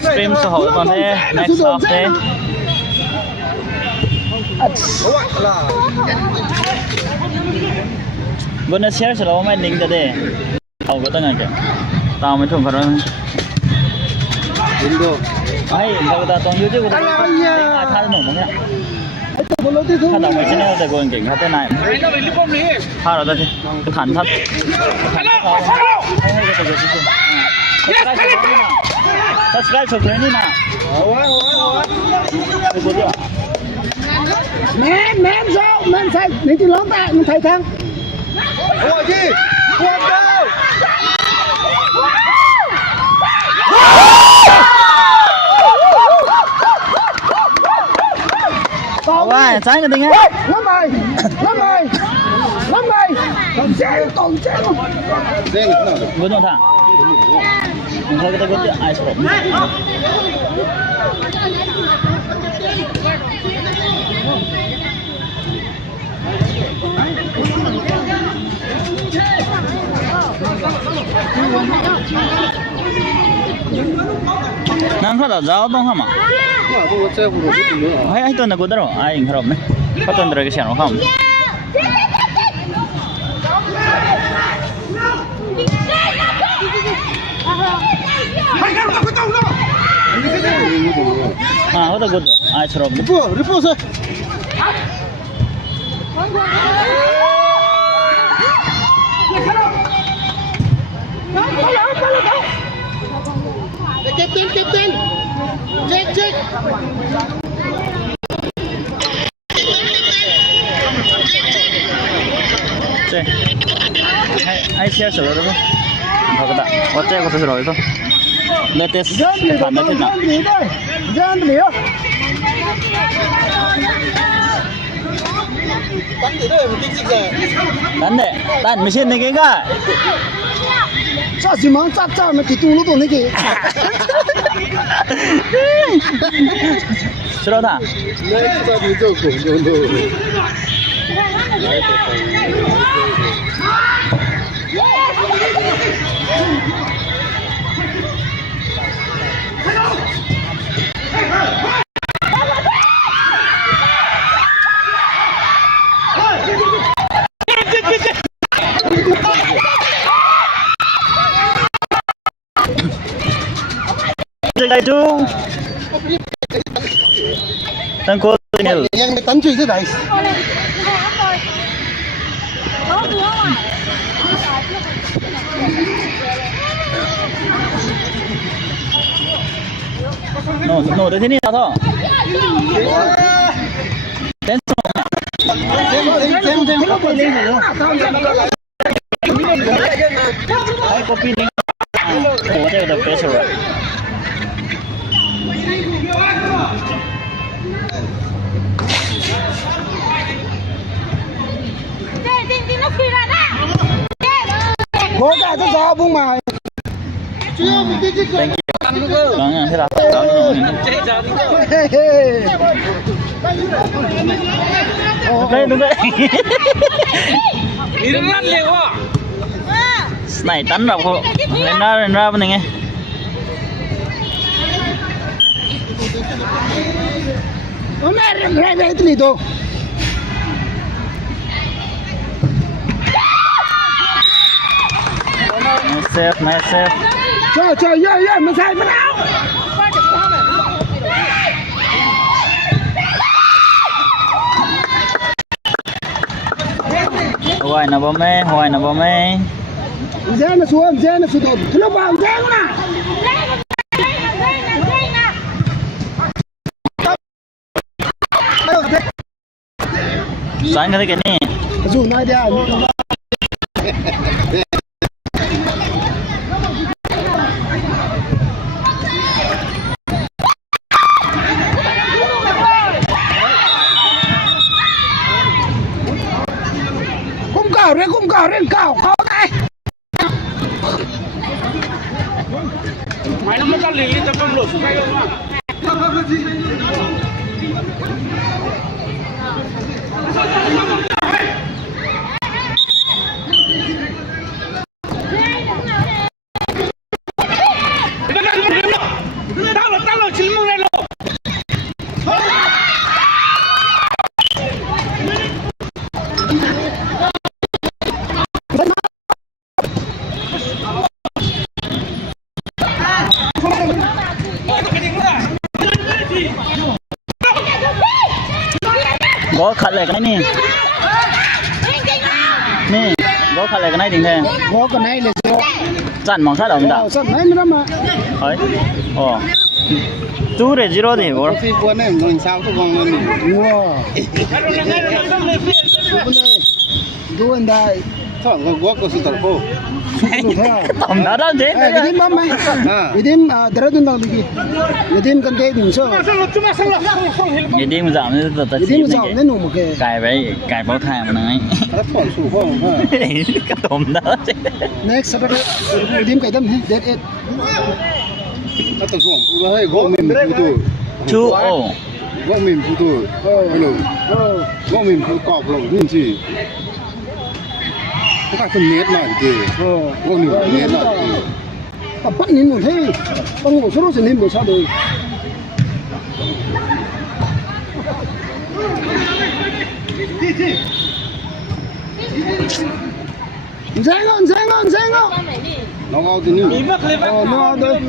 stream số hội còn thế next off thế vẫn là share sẽ đâu mà link ra đây tao có tăng kìa tao mới thùng phải không ai tao ta toàn YouTube của tao ai thay nổ một cáiถ้าเราไม่ใช่เนี่ยแต่กูเก่งเขาเป็นนายถ้าเราจะคือขันทัดให้ก็ตัวจริงๆsubscribe สุดเลยนี่นะแมนโซ่แมนใส่นี่ที่ร้องแต่มันไทยทางโอ้ยพี่พวกเราว่าtrái cái tiếng ấy lắm rồi còn xe vừa nhon thẳng thôi kita buat ai sih nang kada jauh dong hama hai itu nak kudaro ai ingharap ne patun dara ke siano ham udah good ai serap ribu sih Captain, cek. Cek. Hai share selalu tu. Apa tak? Ocek apa selalu itu? Latest. Pandai kita. Jangan beli ya. Pandai. Tan mesin ni ke? Sao xí măng chắp mà cái tung lúc này kì. Sudah tak? Kita di tu pun jodoh. Đây chung tăng cô tinggal Yang tấn truy thế này. no dari sini atau hai kopi nih oh dia udah pressure Cố cả cho gió bung mài. Thank you. Jangan saya rasa. Tunggu. Ini kan lewa. Này tấn đâu không? Lên ra bên này nghe. Hôm nay ra cái gì đâu? Nice. Trời, mình sai mất áo. Hoài nào bom mê. Dê nó xuống đâu. Cứ lúc vào dê nó nè. Saan ka ni? Zoom na dia. Cũng cào khó cái. Mày nó mất cái lì tập công lột xuống đây luôn à? lại cái này nè gõ khá lại cái này đình thế Có cái này là sao? dặn mong sát đâu ta Sao mấy nữa mà? ấy chú để zero thì bố Phi quân này người sao có vòng lên. Wow. Đu anh đây. Thằng người quốc có sự tập cô. tổng đó đó thế Cái đêm mắm mày. Cái đêm đỡ đun đâu đi. Cái đêm cần cái đừng sao. cái đi mà giảm nên tật Cái xíu đêm sao nên nổ một cái. cài báo thai mà này Rất phỏng sủ không? cái tổng đó chứ Next Saturday. Cái đêm cái đêm dead it. Nó tập ruộng phụ hơi gõ mềm phụ tuổi. chú ô Gõ mềm phụ tuổi. Hello. Gõ mềm phụ cọp rồi nhìn gì? Có cả phần nét lại kì. Gõ mềm nét lại kì. Bắt nín một thế. Ông ngồi số sẽ nín một sao được. Dễ ngon. Nó gõ từ như. Nó đây.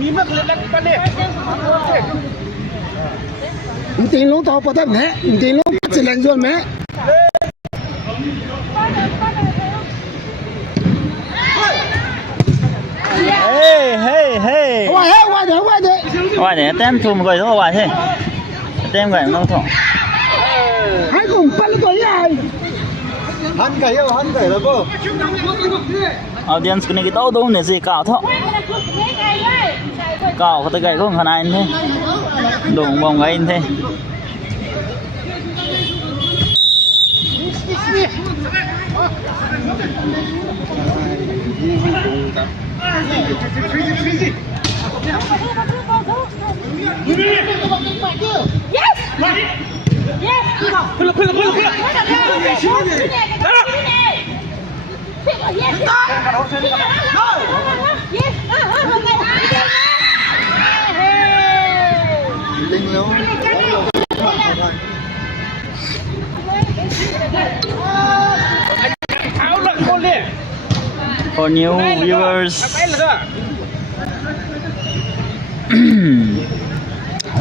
Tiền lỗ to bắt mẹ, tiền lỗ bắt lên rồi mẹ. hey hoài để tem thùm gọi thôi hoài thế tem gọi nó thọ Hai cùng bắt lấy cái ai? Hắn cày là cô. audience cái này cái tao đâu này gì cào thọ cào có tới gậy không hẳn ai thế đổ bông ấy thế For new viewers,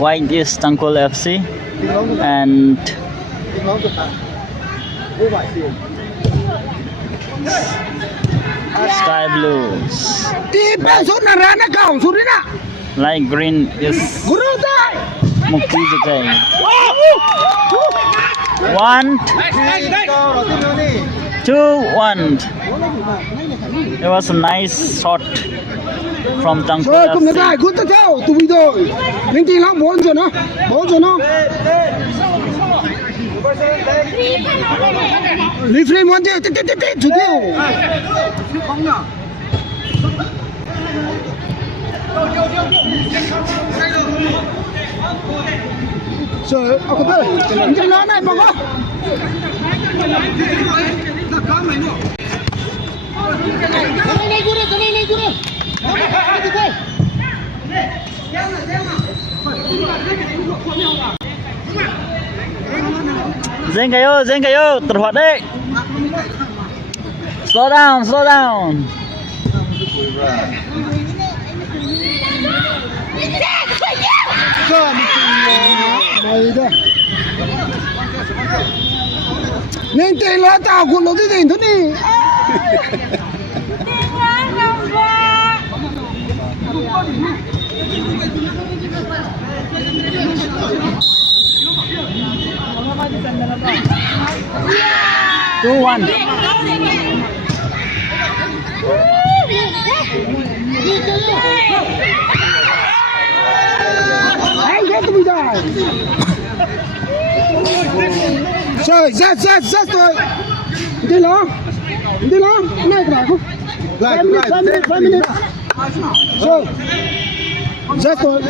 white is Tangkol FC and sky blues. Đi bao số là ra nó cào số đấy nè. Light green is Guru đây. Mukti Jai. One, 2, 1. It was a nice shot from Tangkol Rồi cùng đến FC. đây, good theo, tụi mình rồi. Mình tiền lắm, bốn rồi nó. Lý phim muốn chơi, chú tiêu. Rồi, ok bơ, anh chơi nó này bao có. Zen kayo, terhad deh. Slow down. Mày đây. Nên tiền lo tao của nó cái gì thôi đi. Two, one. Anh ghét tụi đây. Rồi, ra rồi. Đi lo, này cái không? Lại. 5 minutes. Rồi, ra rồi.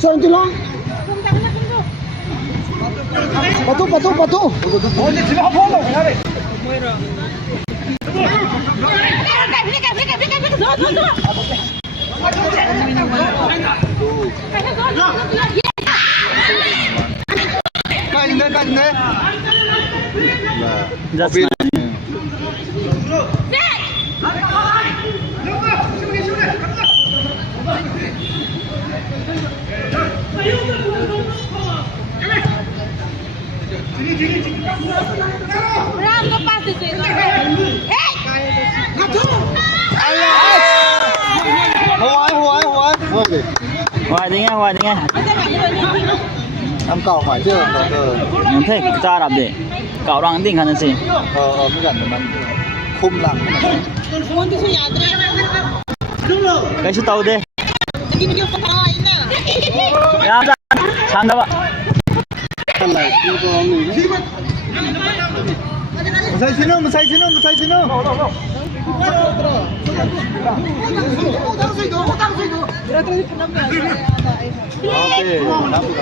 Rồi đi lo. Batu. Canh đấy. That's nice. Hoài thì nghe em cào phải chưa em thấy cha đạp để cào đang tính khăn gì mới gần mình khum lặng cái số tàu đi ya ra sang đâu ạ cái này chưa có người mình say xin không Oke, kenapa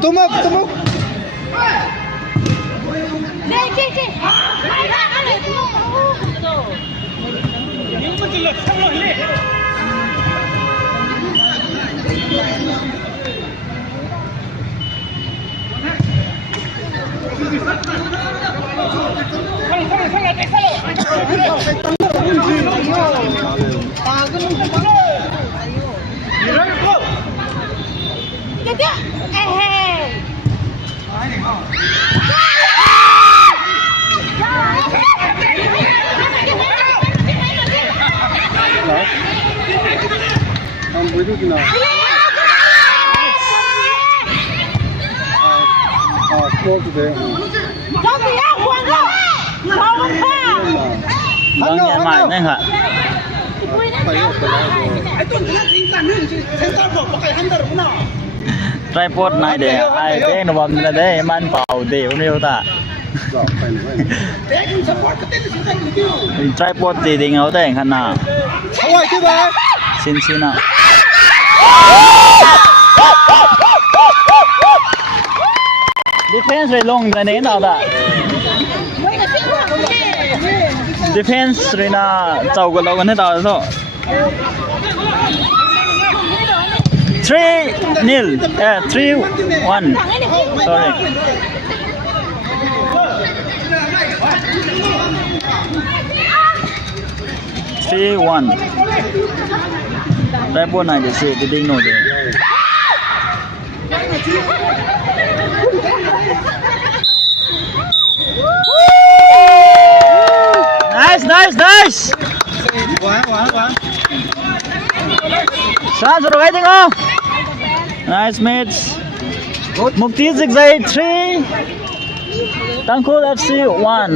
kalau ketemu với đứa nào cô today vâng nhận mãi này hả tripod này để ai thế nó bấm là đấy man bảo đều nhiều ta tripod gì thì ngấu thế khăn nào ôi chứ bà xin nào defense rồi long là nén nào ta defense rồi na chầu cái lâu cái nào đó 3-0 3-1 sorry three one tripod này để sử dụng nó để nice quá sao rồi cái tiếng không nice mates mục tiêu dịch dây 3 Tangkul FC 1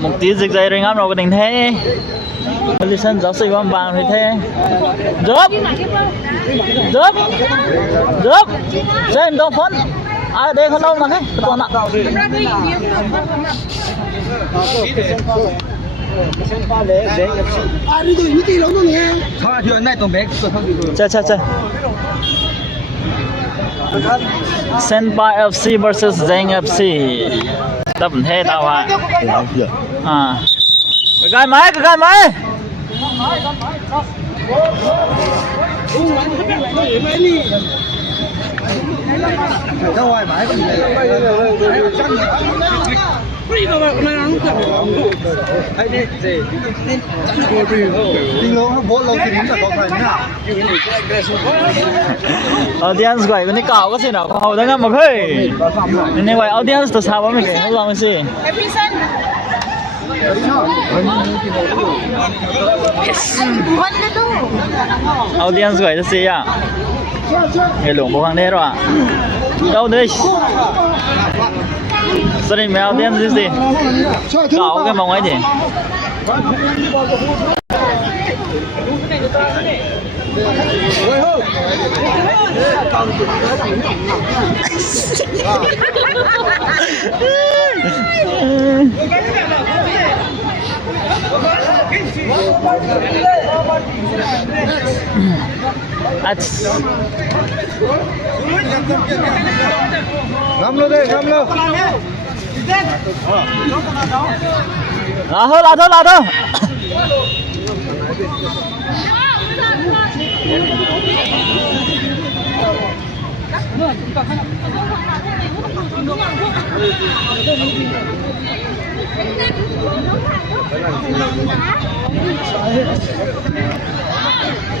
một tí dịch dây rồi ngắm đâu có tình thế Listen giáo sư băng vàng thì thế giúp xem đâu phấn ai đây không đâu mà thế còn nặng chơi Senpai FC versus Zeng FC tập thế tao à cái gai máy ra ngoài mãi audience gọi cái này cào cái gì nào hầu đó ngắm một hơi này gọi audience từ sao mà mình không làm gì audience gọi cái gì à người lủng bộ hàng thế rồi à đâu đây gia đình mèo audience cái gì cào cái mông ấy gì ngắm luôn đi ngắm luôn là thôi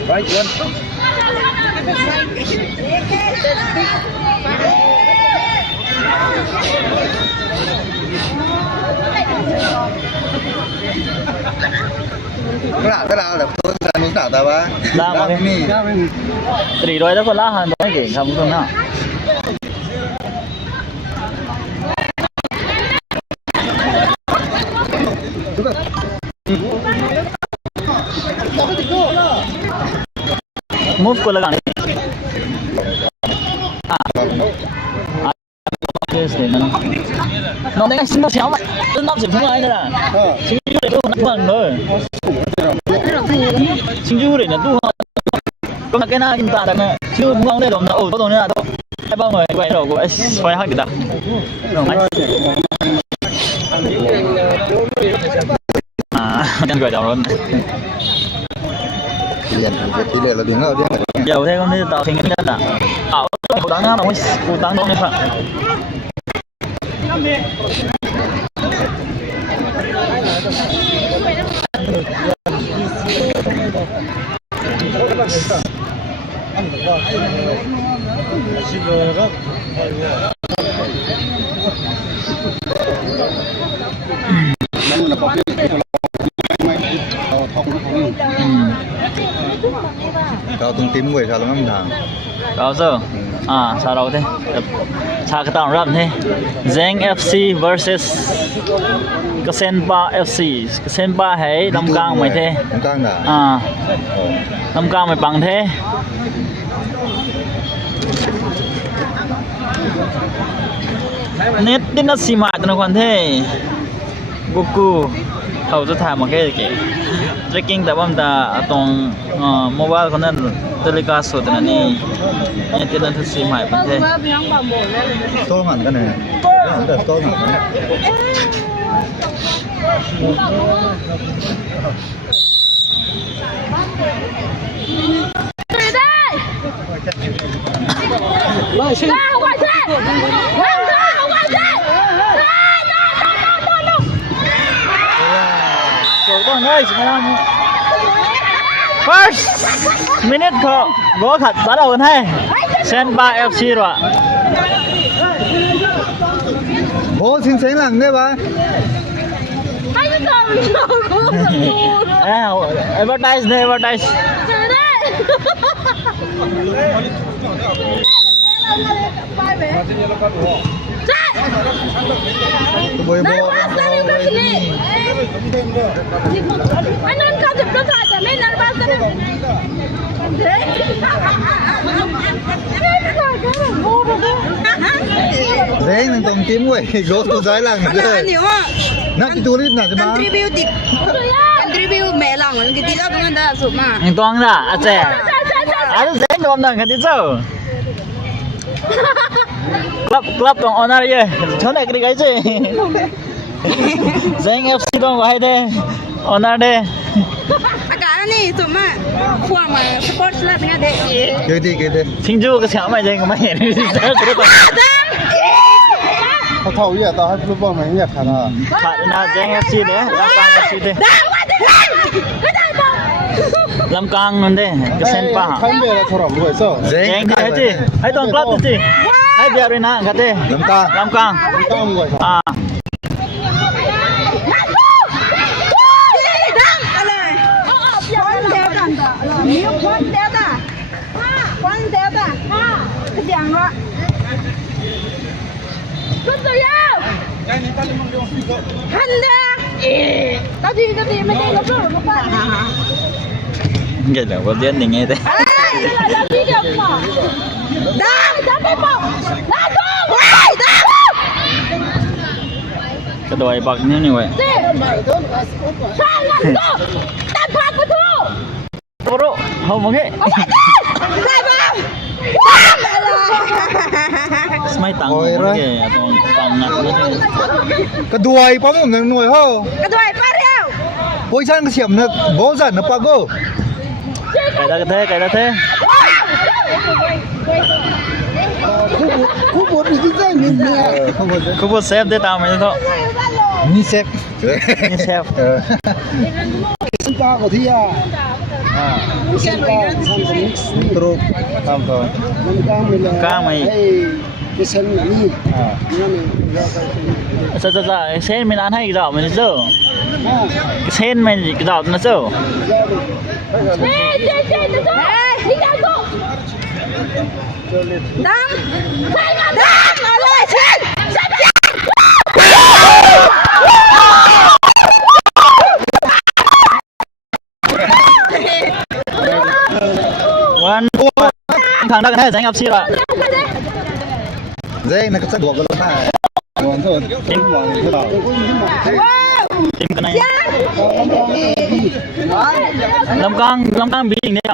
right one cái nào là tôi là những đảo ta ba đa màนี่ tỷ đôi đóคนละหันไม่เก่งครับคุณผู้ชมนะมูฟคนละกันnó đánh xin nó xéo mà tôi nắp chỉ không ai nữa là chính chú để tôi nắp bằng rồi chính chú để là tu có mà cái nào chúng ta đặt này chưa không đây rồi nó ổn có tôi nữa là đâu hai ba người quay đầu của xoay hai cái đặt chân quay đầu luôn tỷ lệ là tiếng nào tiếng dầu thế con đi tạo thành cái nhất à ảo cụ tăng nó mới cụ tăng đâu này phải cao tung tím người sao lắm anh thằng đó giờ sao đâu thế sao cái tàu rầm thế Zeng FC versus Kasenpa FC Kasenpa hay Nam Cang mày thế Nam Cang à Nam Cang mày bằng thế nét đến nó xì mại tao còn thế Goku hầuจะถ่ายมาแค่กี่ trekking แต่ว่ามันตรง mobile คนนั้นตัวเล็กสุดนั่นนี่เนี่ยที่นั่นทุกสิ่งใหม่ประเทศ tô hẳn cái này tô hẳn cái này con ơi, first minute của gỗ thật bắt đầu thế Senpa FC rồi bố xin sánh lặng đấy ba advertise đây advertise bồi bồi anh ăn cao chụp nó thoạiแต่ไม่นั้นบ้านกันdễ nên tông tím vậy gỗ tôi dễ lặng rồi nắp cái chú lít nào cho ba contribute mẹ lòng cái tí đó cũng đã sụp mà anh toang ra à trẻ à nó dễ ngon rồi cái tí sao club tông honor ye chỗ này cái gì Zeng FC tông hay thế honor đây cả này sụp mà khoang mà sports lab nghe thế cái gì chính chú cái xéo mày đây mày hiện điเขาเท่าเนี่ยตอนให้ฟุตบอลมันเนี่ยขาดอ่ะ ขาดนะ Zeng FC เนี่ยลำกลาง FC เด้ลำกลางนั่นเด้ก็เส้นป่า ใครเบลล์ทรมด้วยซ้อ Zeng cái gìให้ตรงกลับสิให้เบียร์ด้วยนะกันเด้ลำกลาง ต้องด้วยvậy là có diễn thì nghe thế cái đồi bạc như này vậy Toro không ok Smai tăng Ôi không rồi. ok atong pang nát nữa chứ กระดวยป้อมหนึ่งหน่วยเฮ้อ cái đuôi phát theo โพชั่นก็เสียมนะโบสันนะปาโก้ cái đó thế khu bột thì cái nhìn nè กูพูดเซฟได้ตามไหมทุก นี่เซฟ นี่เซฟ sân ca của thi à sân ca sân ca mix ตรุตามต่อ sân ca mình là Ca mày. cái sân là đi nha mình ra cái จะเส้นไม่นานให้กี่ดอกมันจะเจอ à เส้นไม่กี่ดอกมันจะเจอ đâm đâm ở đây trênวันทางด้านให้แสงอับซีละ เร่งนะก็สะดวกกันแล้วนะหวังส่วนทิ้งหวังที่เรา ทีมกันไหนลำกลางบีอย่างเนี้ย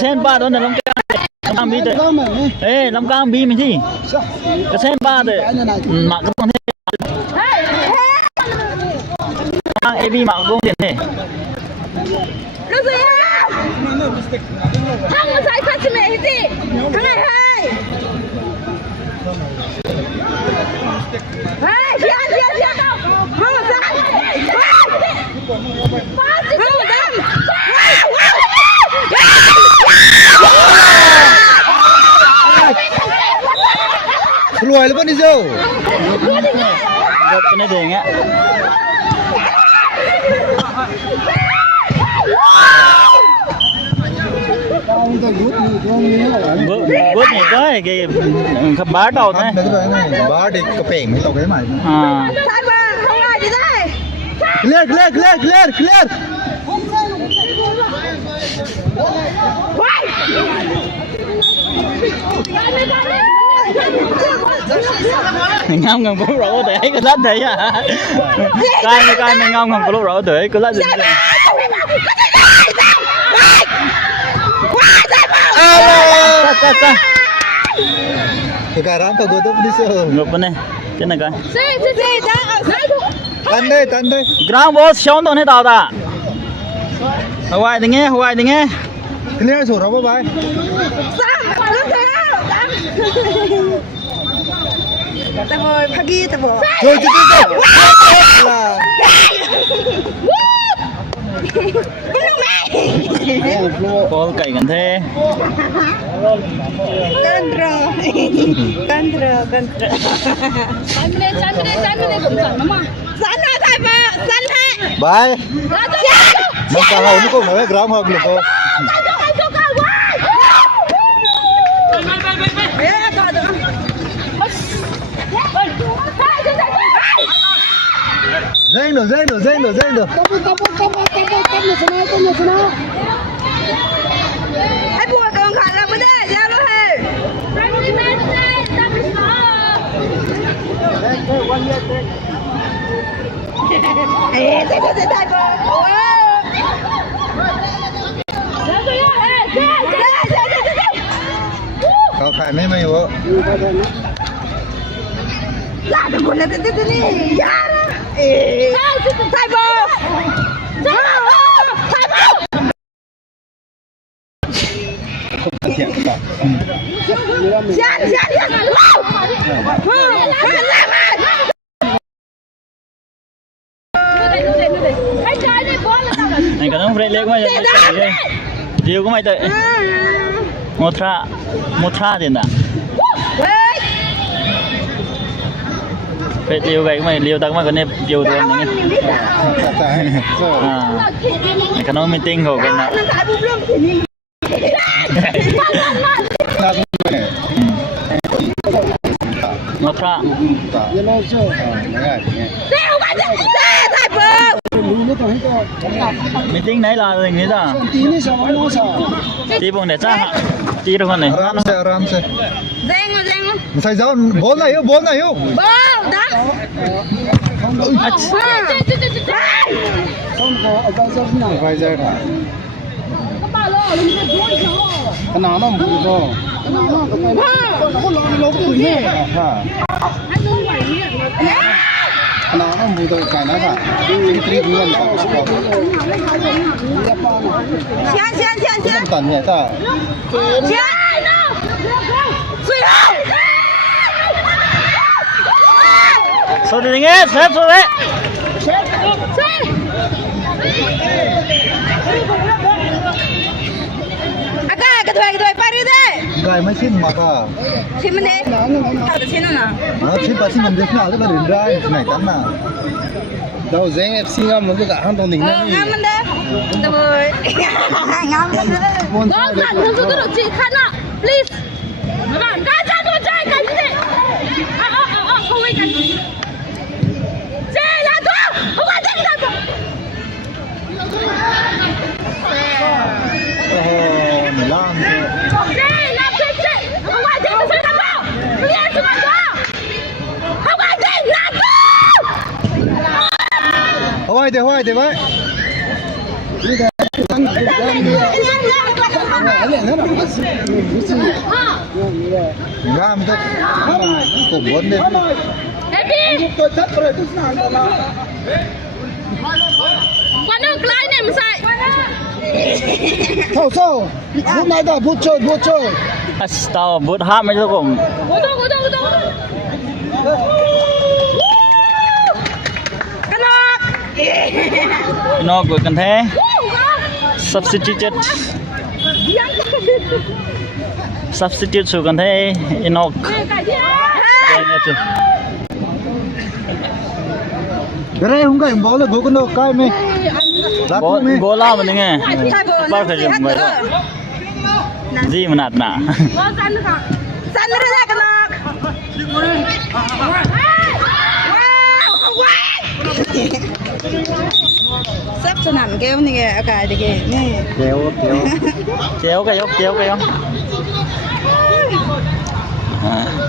เส้นบ้าโดนแต่ลำกลางบีเตะ đó mà nè เอ้ลำกลางบีมีที่ sao กระเส้นบ้าเตะ cái này này หมักก็ต้องเทลำกลางเอบีหมักก็ต้องเปลี่ยนเท được rồi à không có sai phát mẹ gì cái này hay hay chia không có sai không đâm รวยหรือเปล่านี่เจ้า Gật cái này đỉnh á tao ta rút đi con nhớ là Vớt này tới cái khắp bá đầu thế ทำได้ด้วยไงบ้าเด็กกระเป่งไม่ตกได้ไหม sai mà không ai đi đây เคลียร์ Ngâm ngầm cũng rõ để cái lát đấy à Cái này ngâm ngầm cũng rõ để cái lát gì Cha แต่การร้านปากโกต้องดิเซล Ngược bên này Trên này coi gì đó ở dưới ตันได้ Ground ball xuống tôi hết tàu ta Hawaii đi nghe เคลียร์สุดเราไป Sam, đứng thế nào? Ta bồi, Pagi, ta bồi. เฮ้ยจิ๊ด Ball cày gần thế Cân rờ. Sẵn rồi thầy bà, sẵn thế. บายมันจะเอานี่ก็เหมือนกรามหักหรือเปล่า เร่งหน่อย tao nó sana Hãy bùa cường khẳng là vấn đề ra luôn hề. Ê, thầy bà. เขาขายไม่วะ Là được một lần thế này. Dạ đó. Ê, thầy bà. Thầy bà. Dàn. Này cả nó phải lấy qua đây Điều của mày tới Một tra tiền à Phải liều cái mày liều tắc mà có nếp liều thôi này Này cả nó meeting hồ cái nào Một tra vậy nó chưa Thầy bà. lú nó còn hết meeting này là gì đó tí này sao nó sao tí bông để cha tí đâu con này आराम से Deng rồi, deng rồi. sai giáo bốn này hiếu Bơ, đó. không có ở đây rất nào vài giờ cả cái nào nó không có cái nào nó nó có lo cái gì hả cái nào nó mua được cái nào cả cái tri nguyên cả Xem. tận nhỉ ta Xem nào. Suy đâu. số đi nghe xếp số đấy Cái đuôi Paris đấy. gái mới xin mà cả Xin mình đi. Tao được xin nó nào. nó xin bà xin mình được nào đấy bà đến đây này cắn nào đâu dễ FC ngâm nó cả hàng đồng đỉnh này Ngắm mình đấy. Đuôi. Ngắm mình đấy. Có khăn thử tôi được chị khăn ạ. Please. Các bạn, cá cha tôi chơi cái gì đấy. Không ai cần. Chị là tôi. Không ai chơi cái gì. mình làm Chị làm chị. Không ai chơi cái gì đâu. Tôi nghe chị mà đó. Không ai chơi làm tôi. thôi thì vậy làm thôi cùng vấn đề tôi chắc rồi tôi sao là Quan nước lái này mà sai. thâu sâu bút này ta bút chơi tao bút hát mấy chỗ cũng Cô tô. Cái nó của cần thế substitute số cần thế inox cái này không cần bó là bố con đâu cay mày bố lao mà nghe bao thời điểm vậy đó gì mà nạt nạ San ra cái nó. Sắp cho nằm kêu này kìa, cái gì kìa, nè. kéo cái không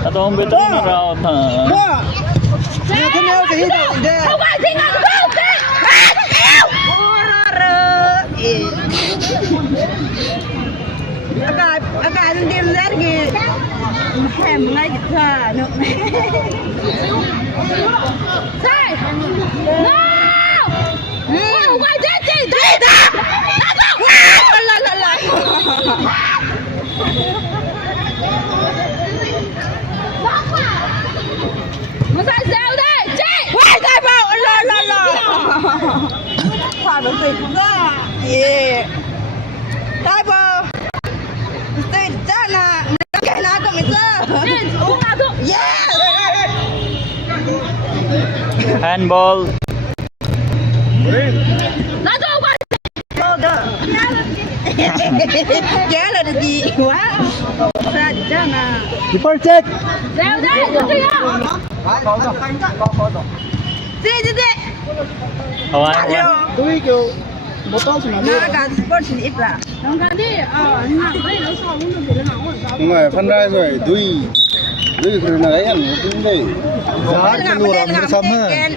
tao không biết tới nó đâu thở thế nào cái gì đây Không phải gì ngon không kìa. Agak diam lagi. Hem ngay kita nuk. Sai. No. Quay chết chị đây ta. La. Mà sai sao đây? Chị. Quay tay vào. La. Phải được gì ra. Yeah. Tay vào. Stay sana. Cái nào cũng biết. Yeah. handball Nó đâu qua. Giá là được gì quá. Sao chứ mà. Keeper check Reo đây, tôi thấy không? Gì. không ai tôi kêu một tao xem Nó cả sport thì ít là. Nó cả đi, người phân ra rồi tôi rồi này ăn cũng đây giá cái lùa làm cái sắm ha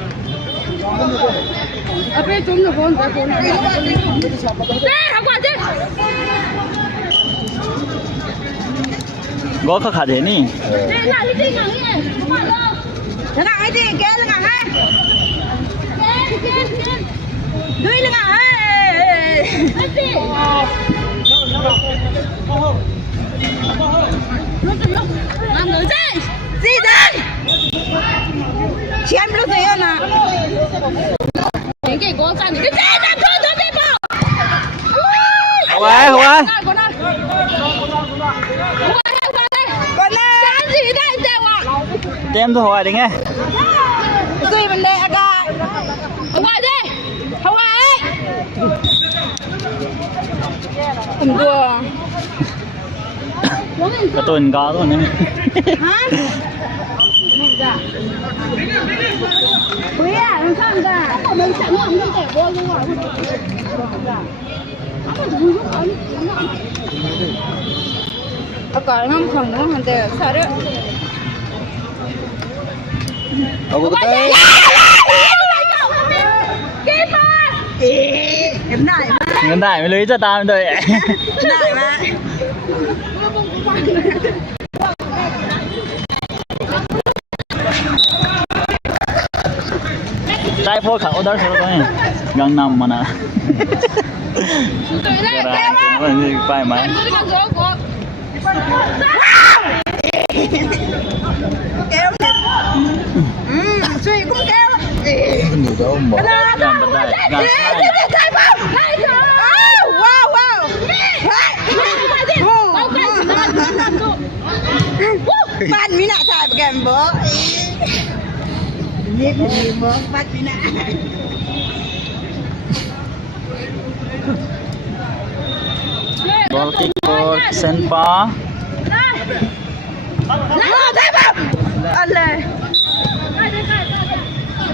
Ở bên chúng nó vốn phải vốn. Đây, không qua chứ. có khá khá thế nè Đây là cái gì nhỉ? Không phải đâu. Nó ngại gì kia nó ngại ha. Đây nó ngại. Cái gì? Làm nữa gì? Gì đây? Chị em lúc gì mà? Cái có sao cái gì làm thôi đi vào. không ai Con này làm gì đây đều à? tem thôi hỏi đi nghe Gì vấn đề à cả? Không ai đi. Không ai. Đừng đùa. cái tuần có thôi nè Hả? Quý à, làm sao ra? Mình chẳng làm cái kẻ vô luôn rồi. Còn không còn nữa mà đều sao đó. Đâu có tới. Em đại mà. Ngân đại mới lấy cho tao rồi. Đại mà. Trai phô khẩu đó thôi thôi. Gần nằm mà nè. Phải mà. Kéo. Suy cũng kéo. Nhiều đó mà. Gần bật đại. Gần hai. Wow wow. Bạn mình nãy xài kèm bố. Nhịp bố bạn mình nãy. Ball kick for Senpa.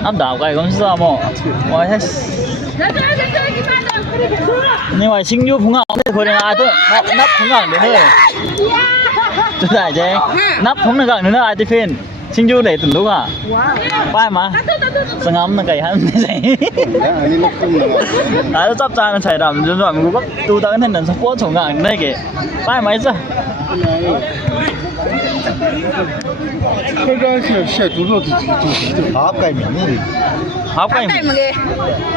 Áp đảo cái cũng sao mà. Ôi hết. Nhưng mà sinh du phúng ngọng thì thôi là ai thôi. Nắp phúng ngọng đến nơi. Chú giải chứ. Nắp phúng ngọng đến nơi ai thì phiền. Sinh du để từng lúc à. Phải mà. Sang ngắm là cái hắn gì. Đấy nó ra nó chảy đầm rồi rồi mình có tu tới nên là nó có chỗ ngọng đây kìa. Phải mà chứ.这个是写猪肉就是好改名的。 Học cái. Cái mà ghê.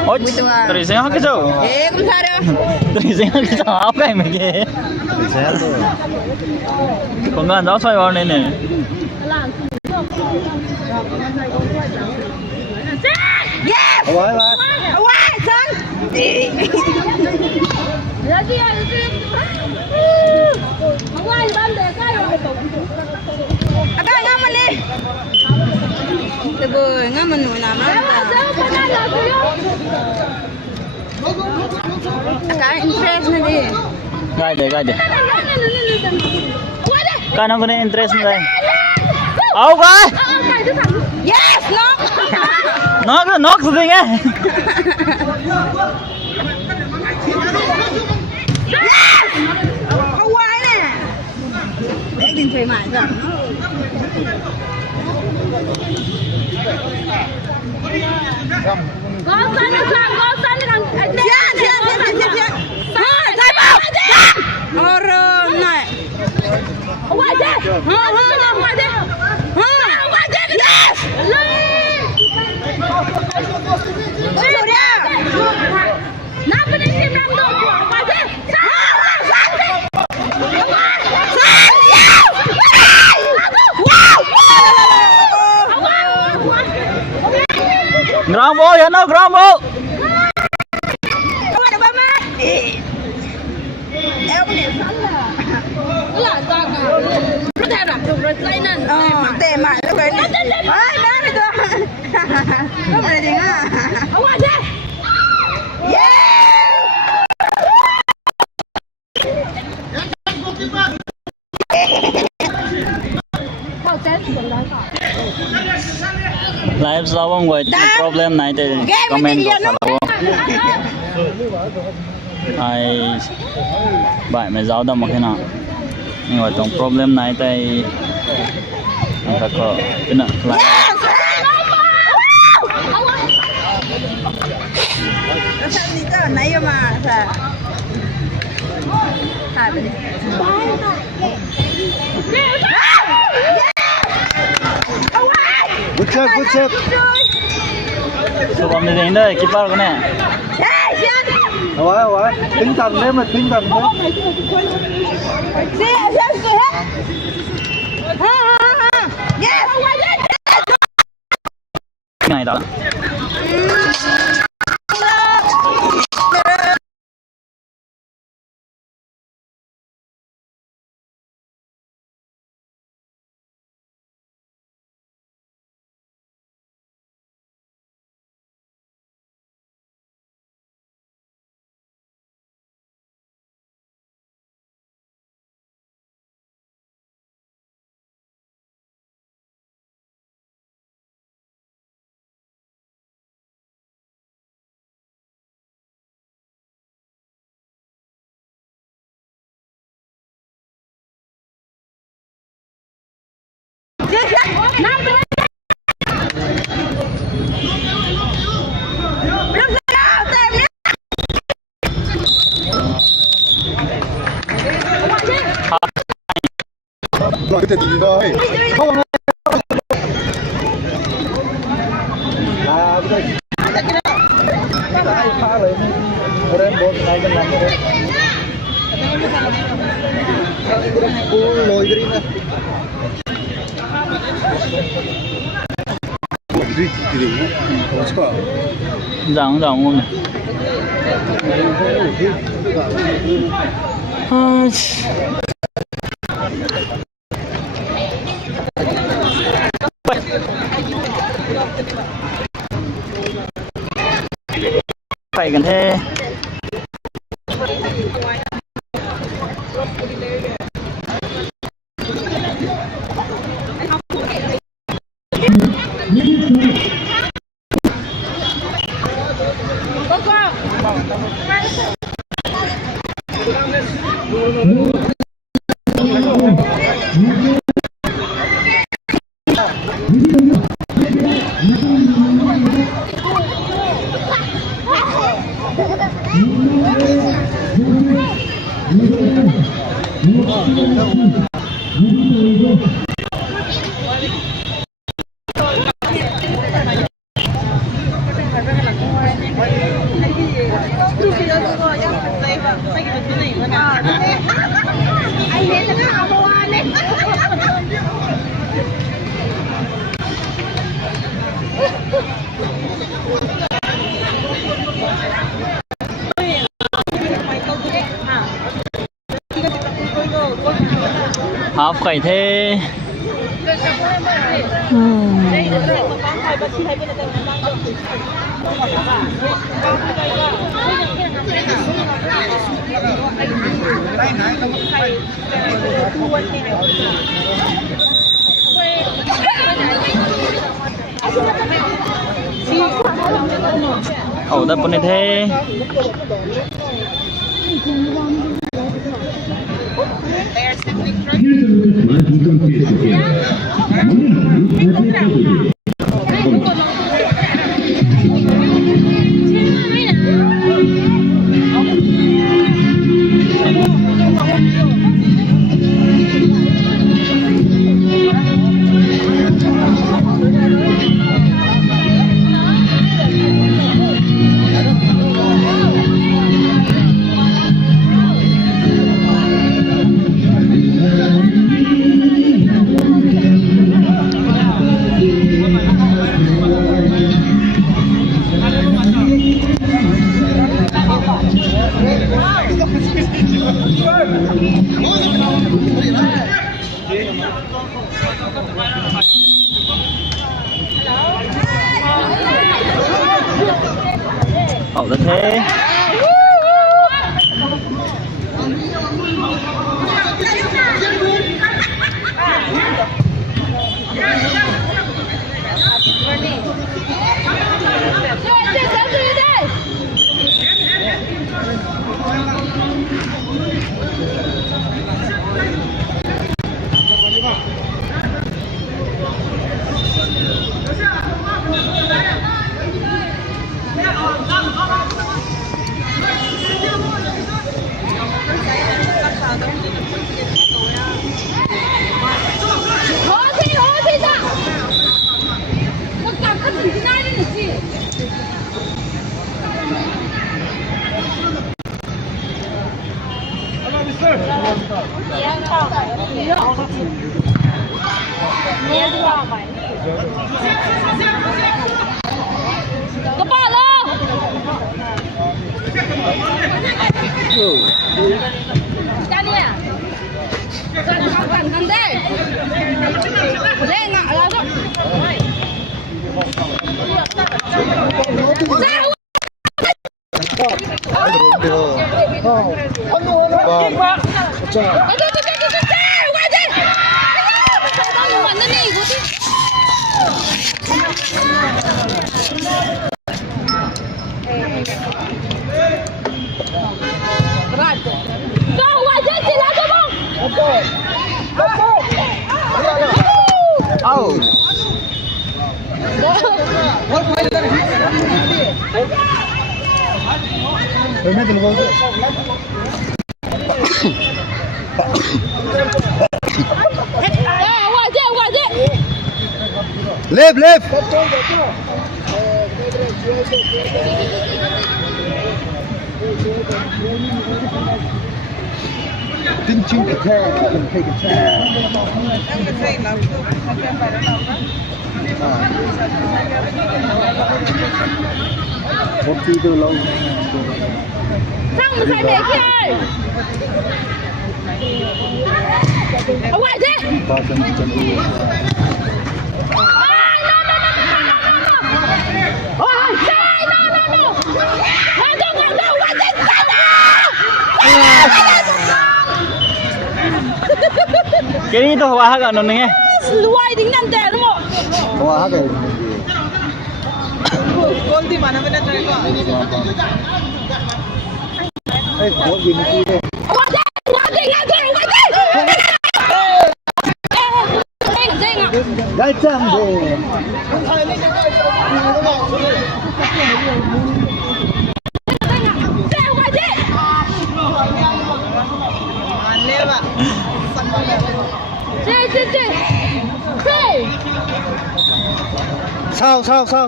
Ôi, tôi sẽ học cái chỗ. Ê, cũng sao đâu. Tôi sẽ học cái chỗ học cái mà kìa. Để xem thôi. Còn ngon giáo xoay vào này này. Yes! Quái quá. Wow, son. Apa ngaman ni? Tebo ngaman mo nama. Cái interest này đi. Gai deh, gai deh. Kan aku ni interest ni. Au gai. Yes, no. Knock gì nghe. Yes. Hawaii nè. Để đi thuê mãi rồi. Có sân đi thằng. Dạ. Thay vào. Oro này. Hawaii chứ. Hawaii chứ. Hawaii chứ. Yes. Ôi rồi nha. Napa ni tim nam tu? Hawaii chứ. Ground ball ya no ground ball. Không ada ba má. Em có điểm sẵn là sao cả. Nó theo đặt được rồi xây nên. Tè mãi lúc đấy. Ôi, má mày tôi. Lúc này thì ngã. Không qua chứ. Yeah. Live sao không vậy? Problem này thì comment của sao ai bài mày giáo đâu mà thế nào? Nhưng mà trong problem này thì anh ta có cái nào lại. Nó sao đi cái này mà sao? Thả đi. Good job, good job. Số bóng đi đến đây, keeper cái này. Hỏi, tinh thần đấy mà tinh thần đấy. Cái này đó. Rồi cái gì rồi? Không. Đây. Đây pha lấy. Keren bos naik dengan ini. Lôi cái đi nè. Rộng rộng luôn này. Phải gần thế. Học phải thế. Ẩu ta pun thế. Ẩu ta thế. Rồi mấy tuần qua. Left, left. Didn't you take a Một tí từ lâu. Sang một thầy mẹ kia ơi. Ở ngoài chứ. Ba chân chân đi. Cái này tôi hóa cái nó nghe. Luai tính năn tè đúng không? Wah, cái. Con thì mà nó mới đặt rồi con. Ê, có gì mà kia đây? Đại trăm rồi.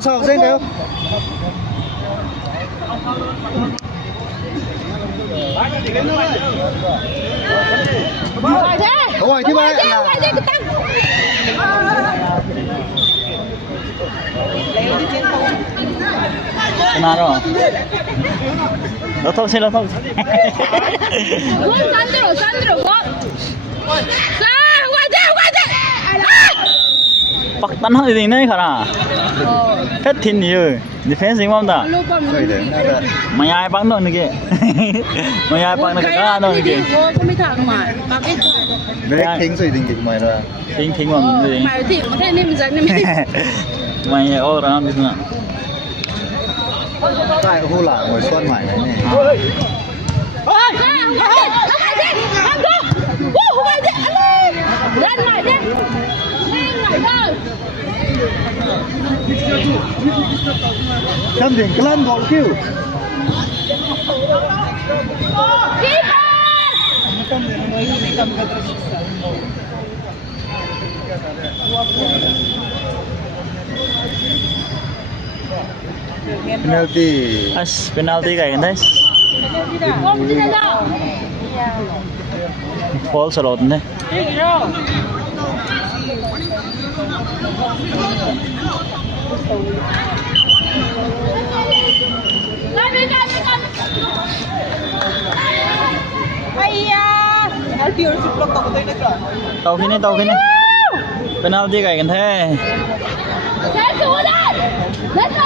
Sao dên đâu? Hỏi thứ ba là Nào rồi. Nó thôi xin nó thôi. Sandro con. Sang ngoài chứ. Bắt tấn hơi gì đấy khả nào? Phết thiên nhiều. Defense không ta? Vậy đấy. Mày ai bắn đâu nữa kìa. Mày ai bắn nó cả đâu nữa kìa. Không biết thằng mà. Bác biết. Đấy thính rồi tình mày rồi. Thính mà gì? Mày thì mà thế nên mình dạy nên Mày ô ra không biết nữa. Tại hô là ngồi xuân mày này này. Ôi! Lên mày đi. Lên mày thôi. Come then, climb ball kill. Penalty. As penalty kayak guys. Không đi đâu. Fall slot nih. Tàu kini. Penalty kayak gitu. Saya sudah. Let's go.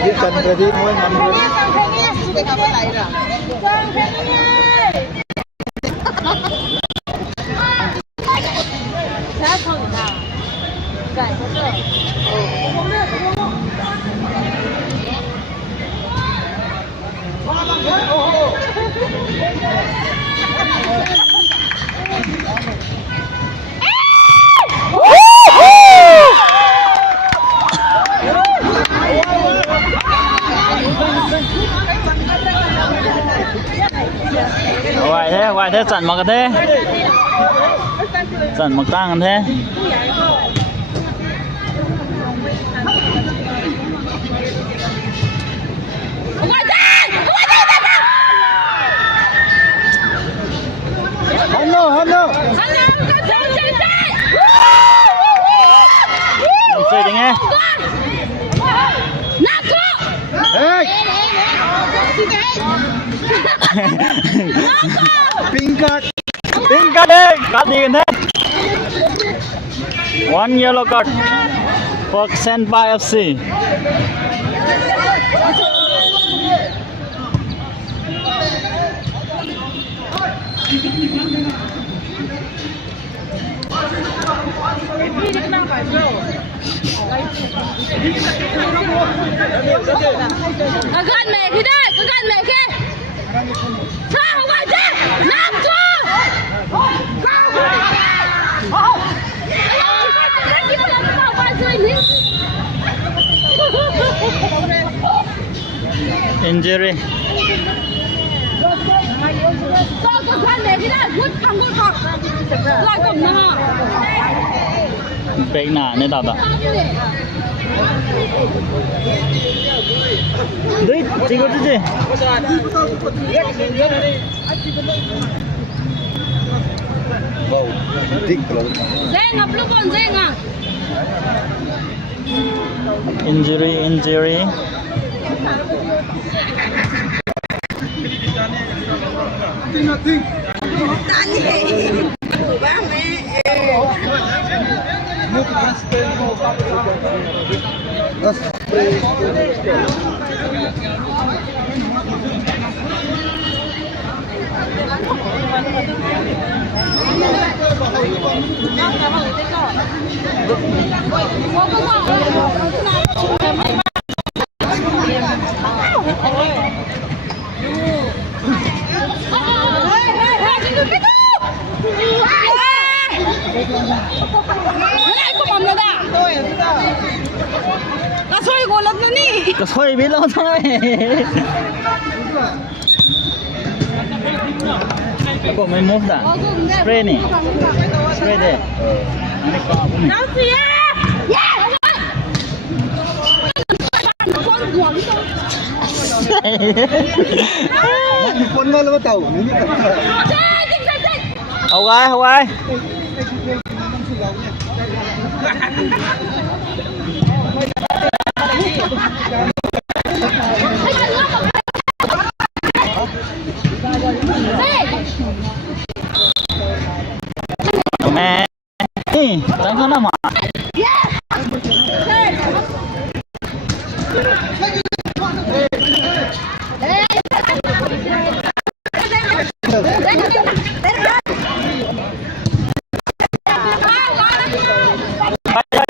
Jadi kan tadi mau ngambil. Hoài thế chặn mà thế. Chặn mặc tăng thế. Hello. Chơi đi nghe. Hey. Pink card đấy, card gì thế? One yellow card for Senpai FC. Cứ gần mẹ kia đây, cứ gần mẹ kia. Sao không phải chứ? Làm chưa? Injury. Sao cứ gần mẹ kia đây, vút thằng vút thằng. Lại cầm nó. Break na ni tata. Đấy, chỉ có chứ gì? Wow, thích lắm. Deng ngập lúc còn deng à? Injury. Cái xoay biết lâu thôi. Có mấy mốt đã. Spray nè. Spray đây. Nào gì à? Con nó bắt đầu. Hậu ai. Mẹ. Đánh con nào mà.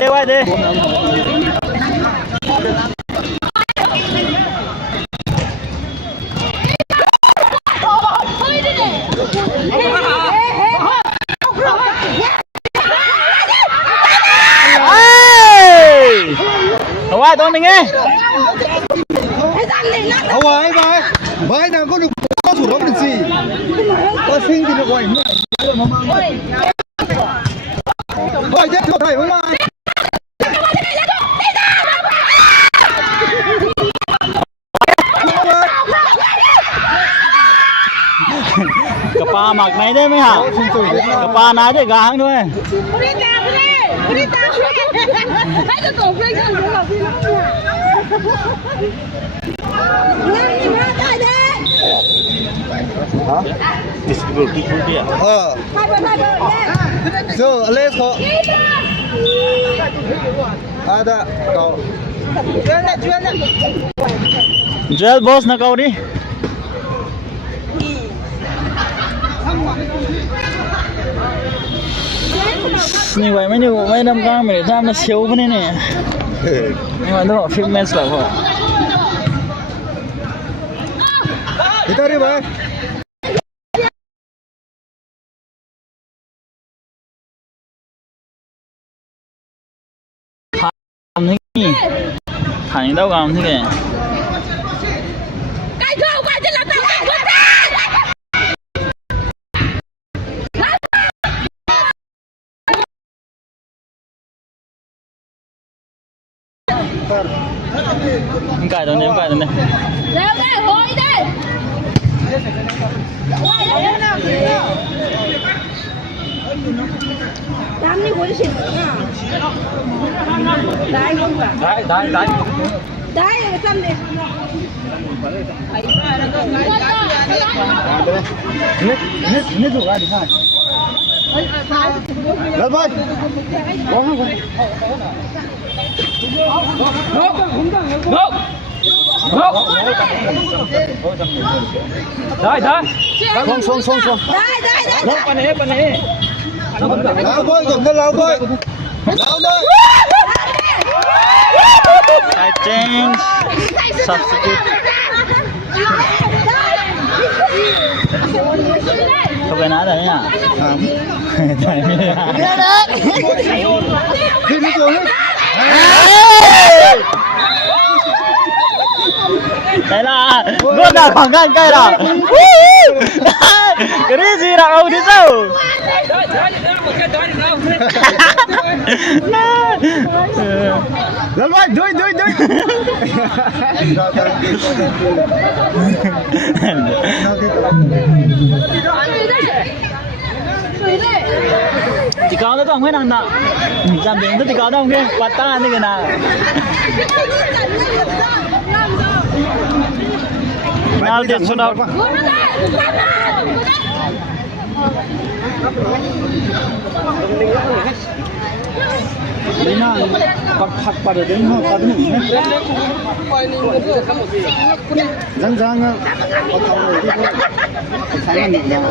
Quay đi. Hậu ai tôi mình nghe. Hậu ai vai nào có được có thủ lắm được gì? Có sinh thì được gọi mẹ. Gọi chết thầy không mà. Cặp ba mặc này đấy mới hả? Cặp ba này để gắng thôi. Hãy cho tổ phim cho nó phim nó Hả? Giờ lên họ. Ada kau. Joel boss na kau đi. Như vậy mấy năm qua mình tham nó xấu bên này nè. Nhưng mà nó phim men là thôi. Kita đi bye. Làm thế gì? Thành đâu làm thế kìa. cái không phải là tao không có Cài rồi nè. Leo đây, hồi đây. Đám đi quấn xịt à? Đấy không cả. Đấy, xăm này. Nít rồi đi hai. Lên bơi. Đấy. Xuống. Đấy. Bên này. Lao bơi, cầm lên lao bơi. Lao đây. I change substitute เขาไปนะแต่เนี่ย ถาม ใช่ไม่ได้ พี่ไม่ตัวเลย đây là luôn là khoảng cách cây rồi cái gì là ông đi sao lên vai đuôi đuôi đuôi thì có nó còn hết năng nặng làm đến thì có đâu kia quạt ta như thế nào nào tiền số đâu đấy na bạc phật bạc ở đấy họ bạc nỉ nhé răng răng á bạc thầu rồi cái sáng là nỉ nhau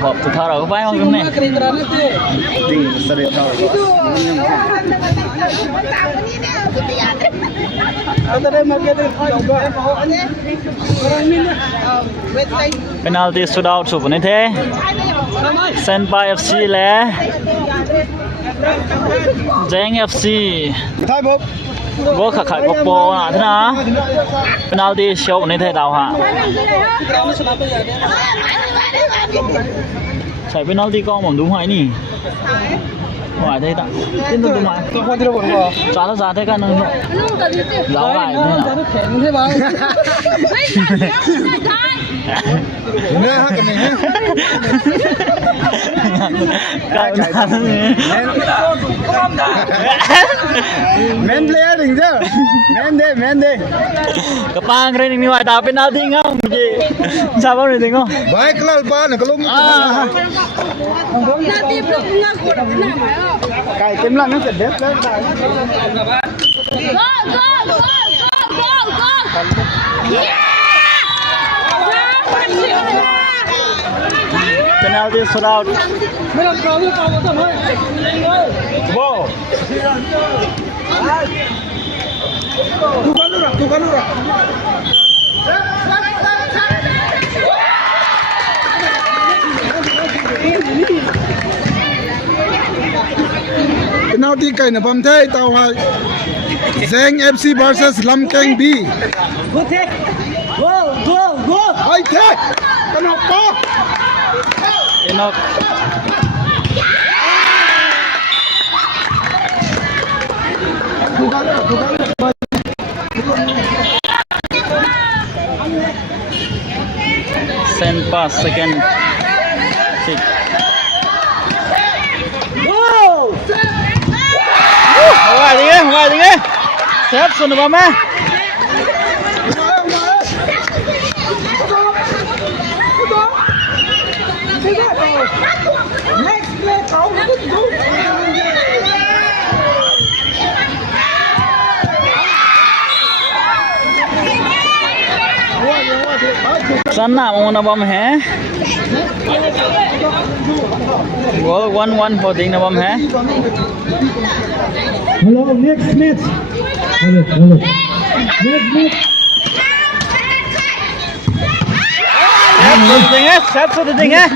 hộp từ thao rồi có phải không hôm nay đi sẽ để thầu penalty shootout chụp này thế Senpai FC lẽ Giang FC thay bốp vô khả khải bọc bò là thế nào penalty show này thế nào hả chạy penalty con mà đúng hay nhỉ ngoài thế ta tin tôi mà trả nó ra thế cái nó lão lại thế nào nè hát cái này nhé men player đừng chứ men đi cái bang cái này ngoài tao penalty không gì sao bao nhiêu không vậy cái là ba này cái lúc cái tím lăng nó sẽ đẹp đấy penalty shootout wow tukan lu penalty cái này bấm thế tao hay Giang FC versus Lam Keng B go ai thế cái nào có Enoch send pass second kick ngoài đi xếp xuống được không á sana mau nabam hai goal 1-1 for Ding nabam hai Hello, next match. Hello. Next match. Sếp số Ding hai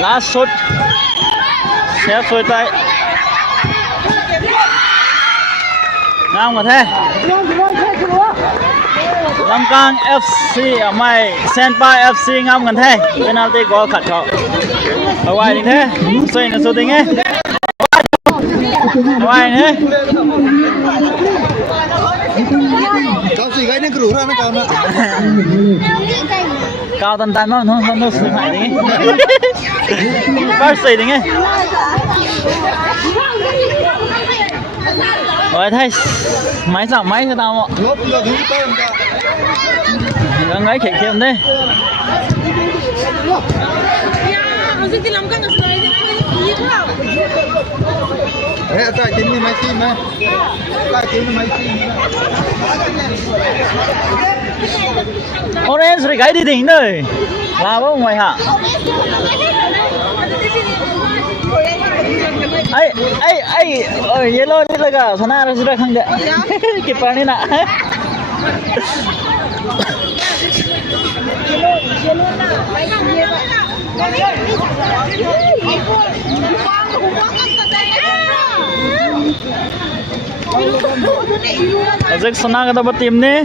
last shot xếp xuôi tay ngang mà thế Lam Kang FC ở mày Senpai FC ngang gần thế penalty có khật họ ở ngoài đi thế xoay nó số tính ấy ngoài thế Kau sih kayaknya keluaran kau nak. cao tần tần nó xử phải đi bác sĩ đi nghe Rồi thay máy giảm máy cho tao ạ. Lốp là thứ tôm cả. Đang ấy khỉ khiêm đấy. Ê, tại tím như máy xin mà. Tại tím như máy xin. Orange rồi cái đi đỉnh đây. Là bố ngoài hả? Ay, yellow ni laga. Sana harus sudah khang deh. Kiparni na. Ajak sana kata buat tim ni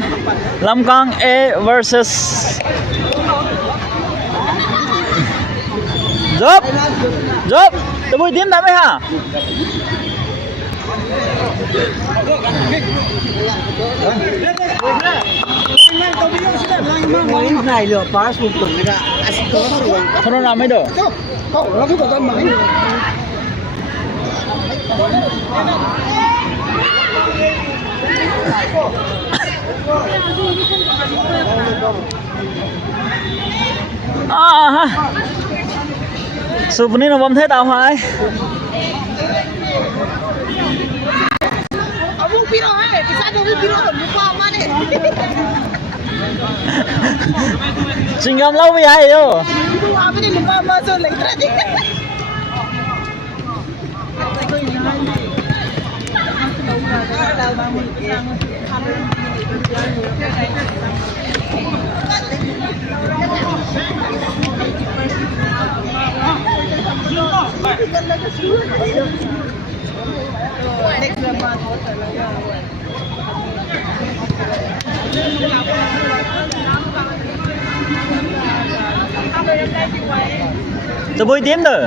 Lamkang A versus Job tụi tim đã mấy hả này lửa phá sụp từng cái thôi nó làm mấy được không nó cứ có dân máy ha sụp ní nó bấm thế tao phải Singam lâu với ai đâu tụi bơi tím rồi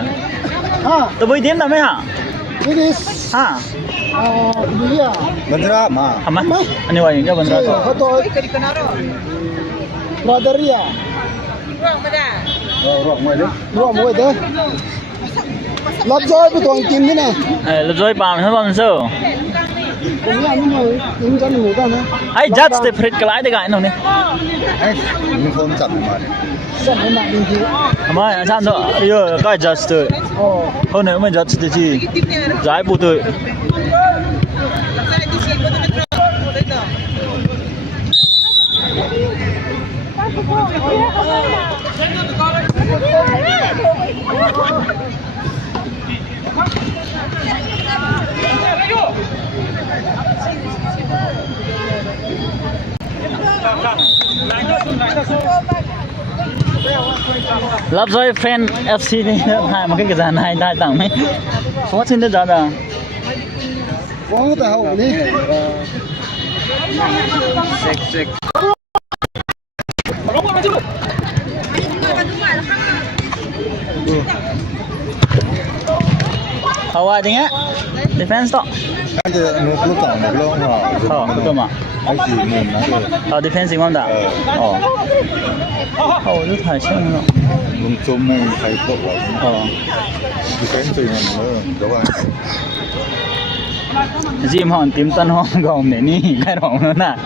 tụi bơi tím là mấy hả It is ha India. Bendera mà. Hả anh như vậy cái bendera to Betul. Brother ya. Ruộng ngoài đấy. Ruộng ngoài đấy. Lót roi với toàn kim thế này. là rồi bảo nó bằng sao Cũng là như này, cũng cho mình ta nữa. ai judge the frit cái lái để cái nào nè Ê, mình không chậm mà. Sẵn cái mạng bình thường. mà anh sao nữa giờ cái judge tôi hơn nữa mình judge thì gì giải bộ tôi love rồi friend FC đi hai mà cái dàn này đại tặng mấy có xin được giá à Có cái tài hậu đi. Check. Hawa tiếng á defense đó Anh thì nó chọn được luôn hả? betul mà Anh chỉ nhìn nó được. defense không đã rất phải xem nữa Mình zoom này thấy tốt lắm. Thì cái gì mà nữa, đúng không? Jim hòn tím tân hòn gồm để ní cái đó nữa nè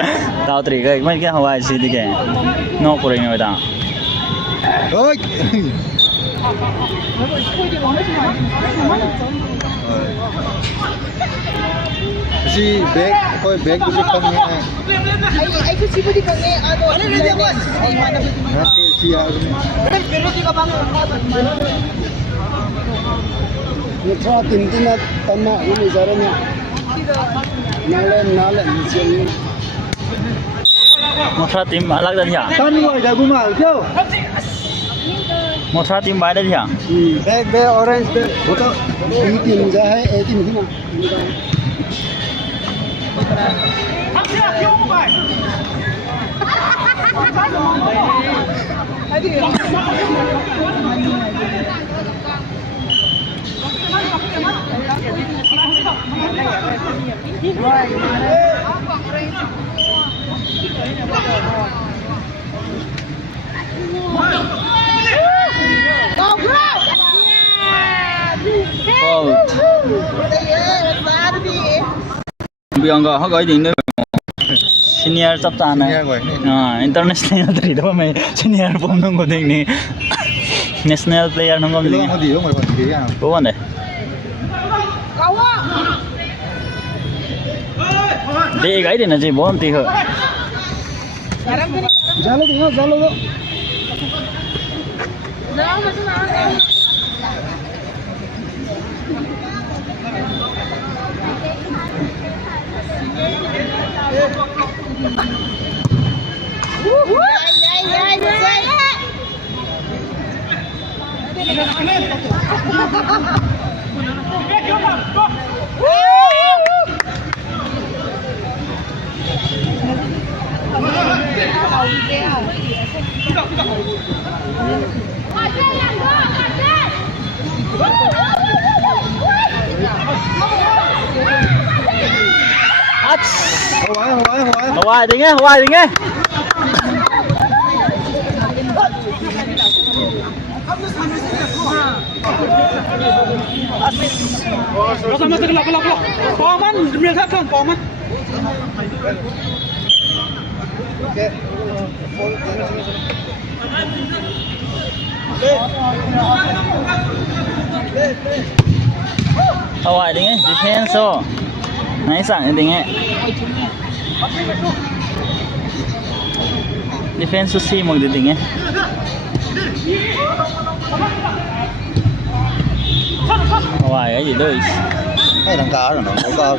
tao tùy cái mấy cái Hawaii gì đi kìa nó của người ta Ôi! Gì bag, coi bag của cái con này. Ay ko sibo di pangi ano. Ano na di boss? Nó cái gì à? Pero di ka bang Nó cho tìm tin là tầm mạng của mình ra đây nha. Nó lên chuyện. một pha tím lắc lên nhỉ Tan ngồi đây cũng mà chưa? một pha tím bái đây nhỉ Bag orange bag. Betul. Ini tim ra hai tim thế nào? biang ga ha ga ding de senior chap cha na Senior goi ni. international tri da me senior pom nong go ding ni national player nong go Lo ding mo di lo mo kon di ya. ko wan de de gai de na ji bon ti ho जालो दो जालो दो Hawai ding nghe Hawai ding nghe defense so nãy sẵn ding nghe defense si một ding nghe Hawai cái gì đây Hai thằng cá rồi nó có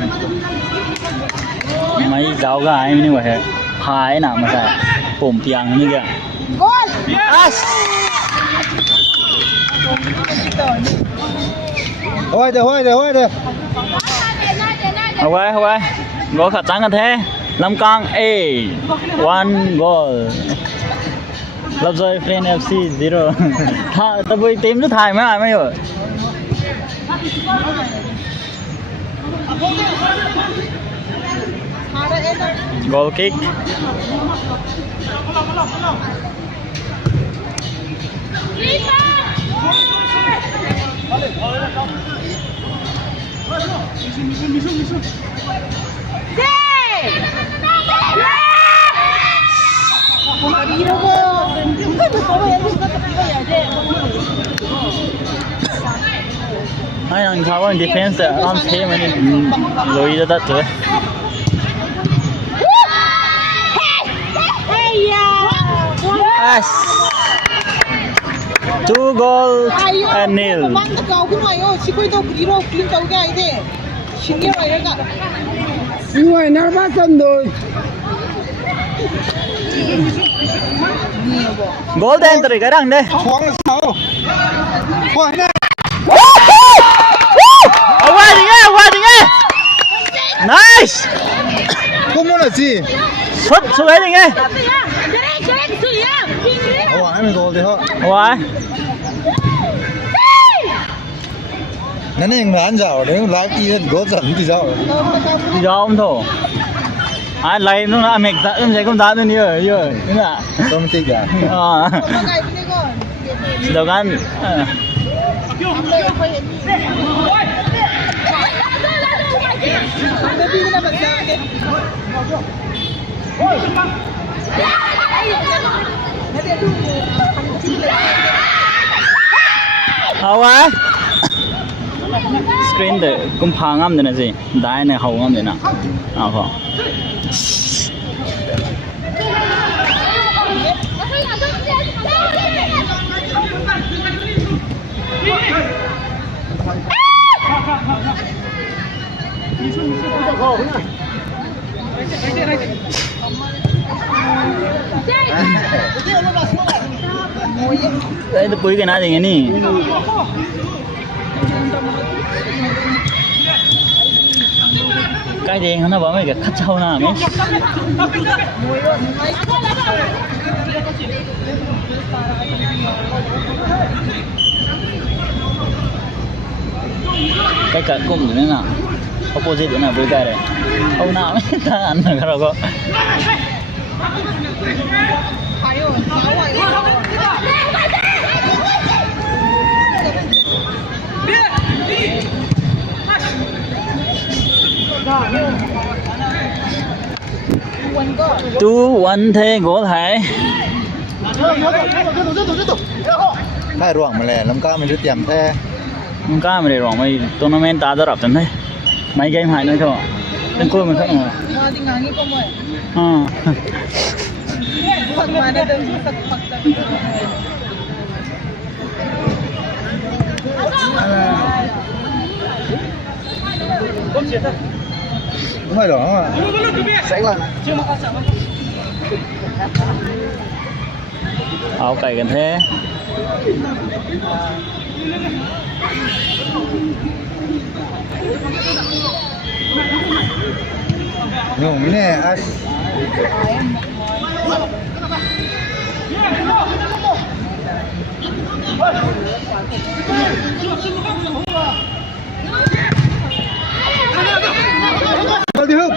mấy giáo gái như vậy hai nào mà sai phồm tiếng như kìa Hawai đây. Hawai goal khá trắng thế Lâm Cang A 1 goal lập rồi friend FC 0 tao vui tím rất hài mấy ai mấy rồi goal kick hai thằng tháo vào defense làm thế mà lùi ra đất rồi two goals and nil Siwai narbasan do goal đen từ cái đằng đây Khoáng là sao? Khoáng này. Hawai đi nghe nice Không muốn là gì? xuất xuống đấy đi nghe Hawai mình goal thì họ. Hawai Nó nên là ăn dạo đấy, lá kia goal dần thì sao? đi đâu ông thổ ai lấy nó là mình đã em thấy không đá được nhiều thế nào Không thích à? đầu gan Hawai screen de cũng phá ngâm thế này gì đai này hậu ngâm thế nào không đây là bưởi cái nào gì nè cái gì nó bảo mấy cái khát sâu nào mấy cái cả cùng nữa nào opposite nào với cái này không nào mấy ta ăn được rồi có 2-1 thế gỗ Thái. Hai ruộng mà lẻ, lâm cao mình đưa tiệm thế. Không có mà để rộng mấy tournament ta đã đọc chân thế. Mấy game hại nữa thôi. Đừng coi mình khác mà. Đúng rồi đó. Sánh là Áo cày gần thế. Nhung nè, ai. Đâu đi không?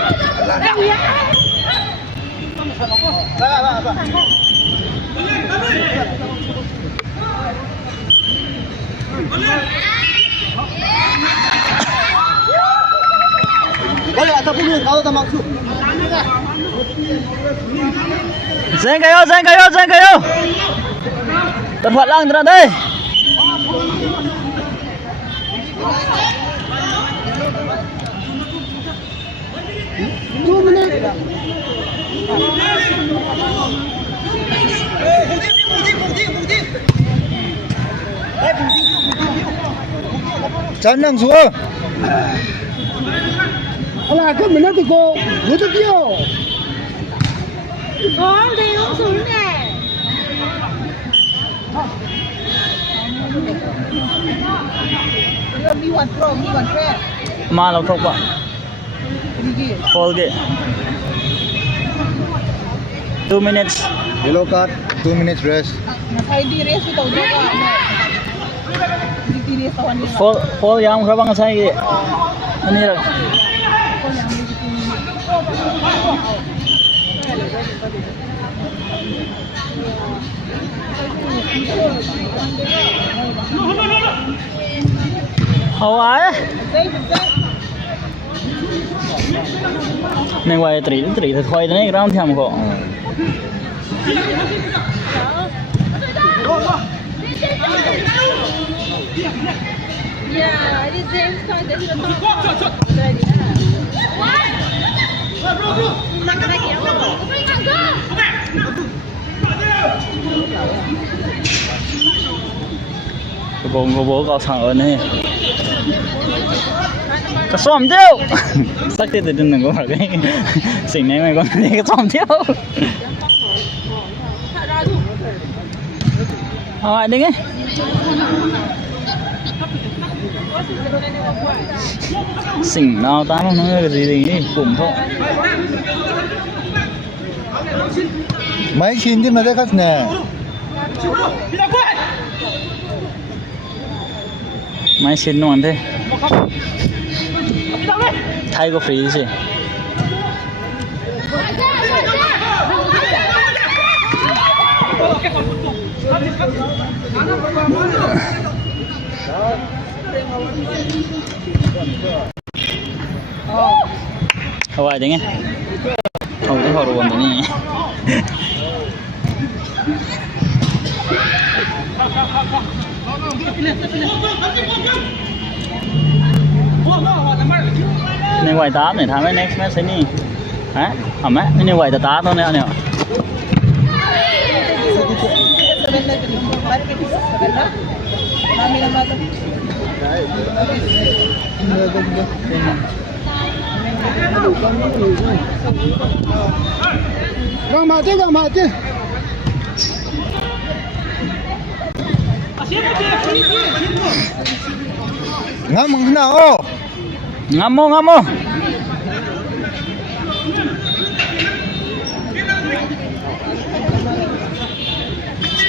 Boleh tak punya kalau tak maksud. Dành kayo. Tật hoạt lang ra đây. Chắn nằm xuống. Là cái mình nói từ cô, nó rất nhiều. Có gì cũng xuống nè. Mi one pro, mi one fair. Mà lâu thốc ạ. Fall game. 2 minutes. Yellow card, 2 minutes rest. Nasay di race ito dito. Di race tawan nila. Fall yang berapa nggak saya? Ini lah. Hawaii. Nên quay trì thì thôi đấy cái thèm của. Yeah, it is same size as the Cô bố có thằng ở này. Cái xóm tiêu. Sắc thì đừng có hỏi cái xỉn này mày con cái xóm tiêu. Hỏi đi nghe. Xỉn nào ta không nói cái gì cùng thôi. Mấy xin chứ mà đấy khách nè. Máy xin luôn thế. Thay có free gì. Hawaii tiếng nghe. Không có họ ruộng tiếng nghe. Nên quay tám này tham cái next match ini. Hả? Hả mẹ? Nên quay tá thôi nè nè. Gang mati. Ngắm nào? Ngắm mô.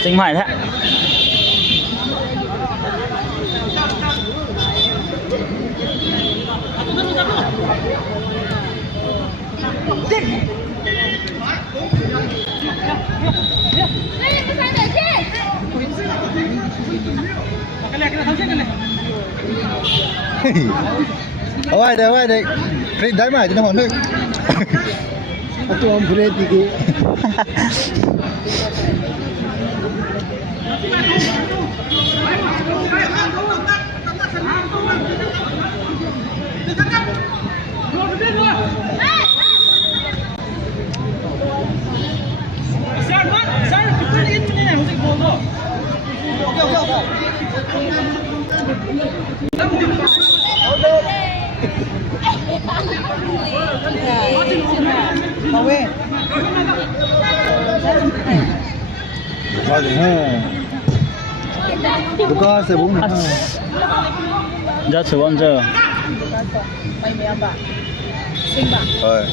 Chính mày thế. Ở đây, đây. Đấy mà cho nó hòn nước. Itu om boleh tinggi. Buka sebung. Giá trị quan trọng. Rồi.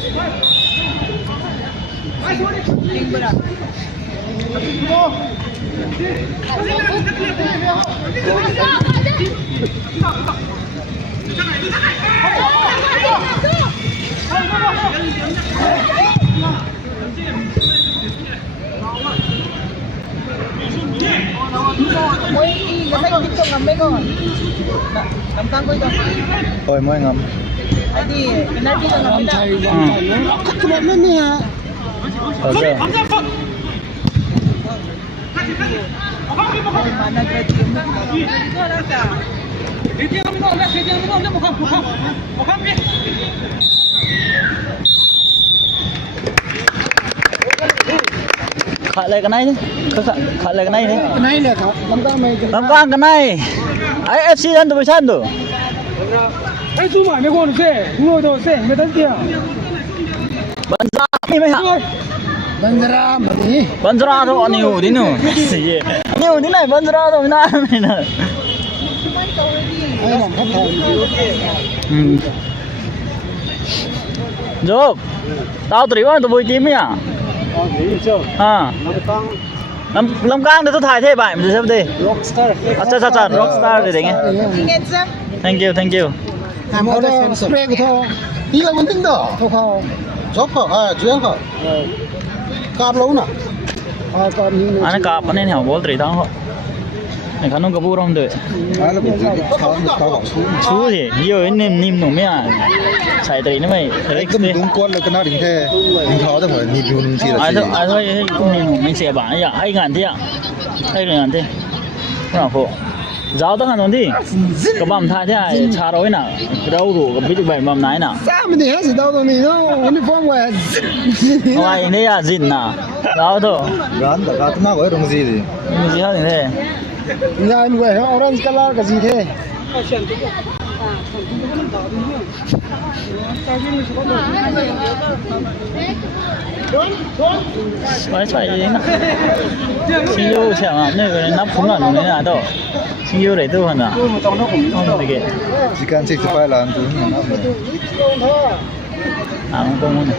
Rồi mới ngâm. Làm thầy nó cắt một lên nè. Ở đây. Khởi lại cái này đi. Khởi lại cái này đi. Cái này là làm sao mày? Làm con cái này. Ấy FC dân tôi san rồi. Ai chú mày con được xe, ngồi đồ xe mới tới kia. Bắn ra đi mày hả? Bắn ra mà đi. Bắn ra thôi, nhiều đi nữa. Nhiều thế này bắn ra thôi na này nè. Ai làm khách hàng. Giúp. Tao tùy vào tụi bùi tím nhá. À. Lâm Cang để tôiถ่ายthế bài mình xem đi. Rockstar. अच्छा Rockstar để đấy nghe. Thank you. Làm ở đây spray của thôi. Tí là vấn tính đó. Không. Chóp hả? Chuyến hả? Cạp lâu nè. Còn như Anh cạp anh hẻo bố tùy thằng họ. Này khán ông cặp không được. Ai là bộ gì tháo bảo xuống. Chú thì nhiều nim nổ mẹ. Xài tùy nó mày. Cái đúng quân là cái nào đỉnh thế. Đỉnh tháo thôi phải nhịp luôn chỉ là gì. Ai thôi không nim nổ mình sẽ bán ya. Hay ngàn thế ạ. Hay ngàn thế. Nào phụ. Giáo tao hẳn đi. Các bạn thay thế này trả rồi nào. Đâu đủ cái biết được bảy mầm nái nào. sao mình để hết gì đâu rồi mình nó uniform về. Ngoài đây à dìn nào. Đó thôi. Gắn đã gắn nào với đồng gì thì. Gì hết thế. Nhà em về orange color cái gì thế? Xoay gì nè. Xin yêu chả mà nơi nắp không là nó là đâu. Xin yêu để tôi hả nào. Không được kìa. Chicken 65 là ăn túi mà nó. À không công này.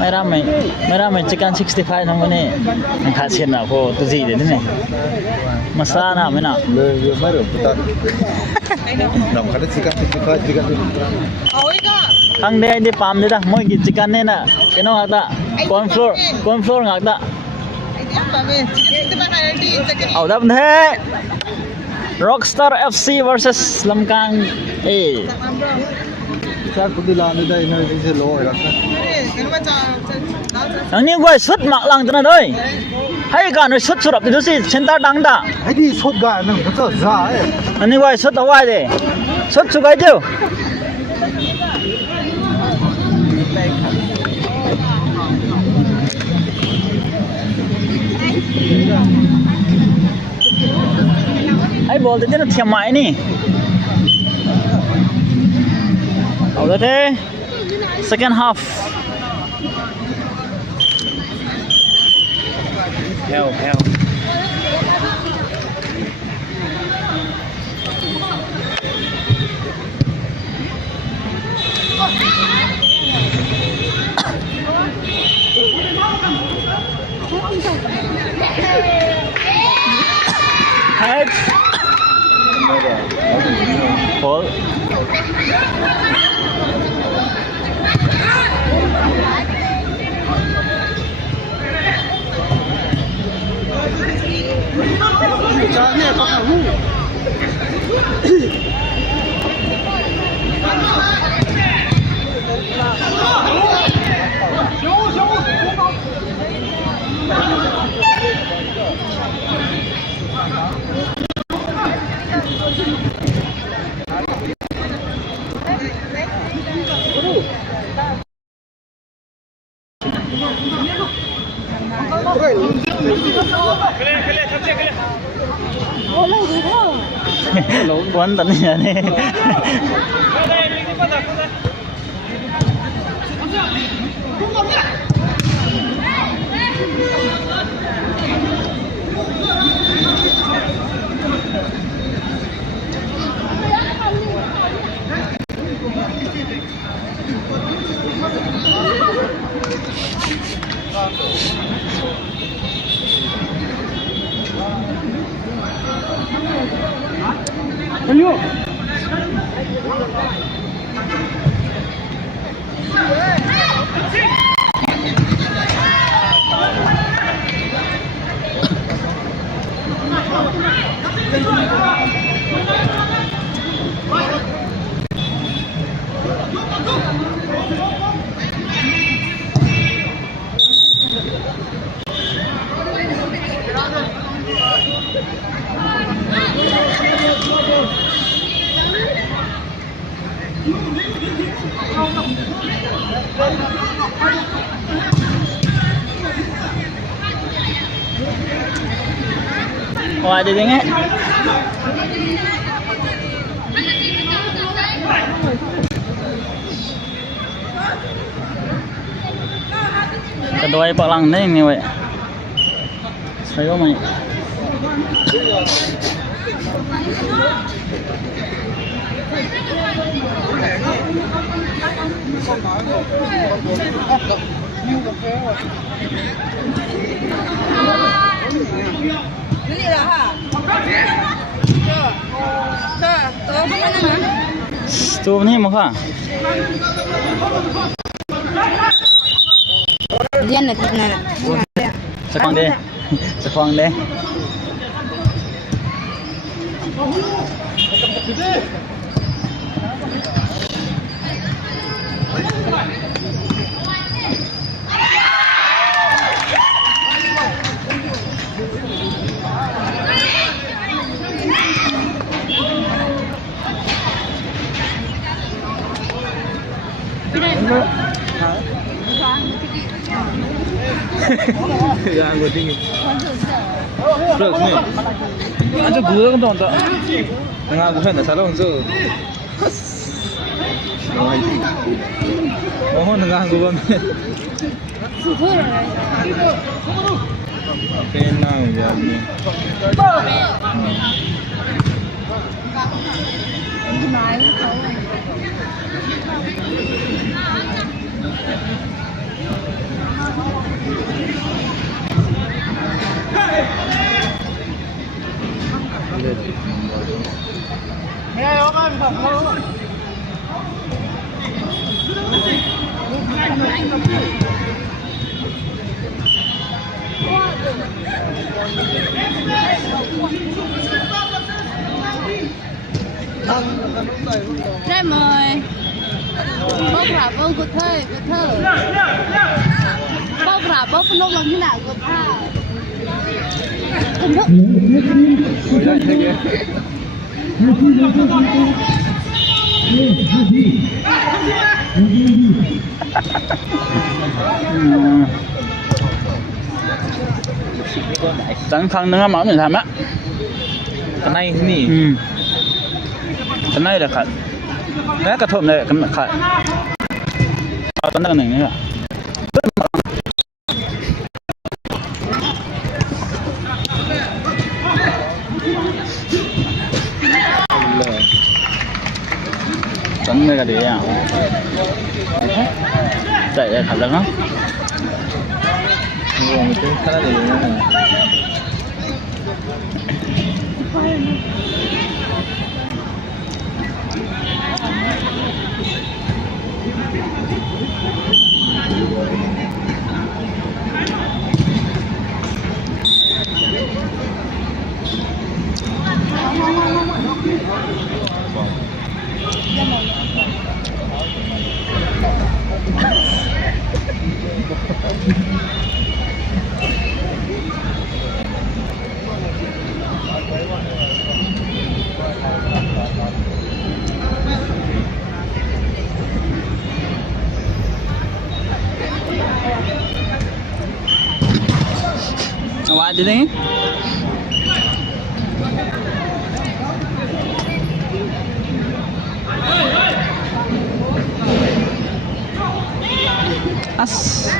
Mấy ra mày chicken 65 không có nè. Mày khá xiên nào cô tôi gì đấy thế này. Masala nào mới nào. Lời vừa mới được ta. Nằm khá chicken 65 chicken. Ang deh di pam deh dah. Mau git chicken nè nè. Cái nó ngạc ta. Corn flour ngạc ta. Ở đâu thế? Rockstar FC versus Lâm Cang. Ê. Chắc cũng đi làm đến đây nơi đi xe lô rồi đó. Thằng như quay xuất mạng lăng thế này thôi. Hay cả nó xuất sụp thì nó gì trên ta đắng đã. Hãy đi sốt gà nó có sợ ra ấy. Thằng như quay xuất ở ngoài đi. Xuất xuống cái chứ. Hãy bol thì nó thiam mãi nè. Ở đây second half. Hell. Head. Ball. Trời ơi, có cả Quán tận nhà đi. Wah, ada dengar. Kedua pak lang ni we. Saya mai. Ini lah ha. Tuh apa mana? Tu ni muka. Dia nak nak. Sekwang deh. Sekwang deh. Ya, gue tinggi. Terus nih. Aja gue kan tuh, tengah gue nggak salah untuk. Oh, tengah gue banget. Tenang ya. Đây mời. Bốc là bốc của thơ. Bốc là bốc lúc làm thế nào của thơ. Không thức. Chẳng khăn nữa mà mình làm á. Cái này thế nhỉ? Cái này là khẩn. Đấy cái thộm này là khẩn. Cái này này nữa. Tránh đây là để à? Chạy đây khẩn lắm. Rồi mình khá là để did they? As.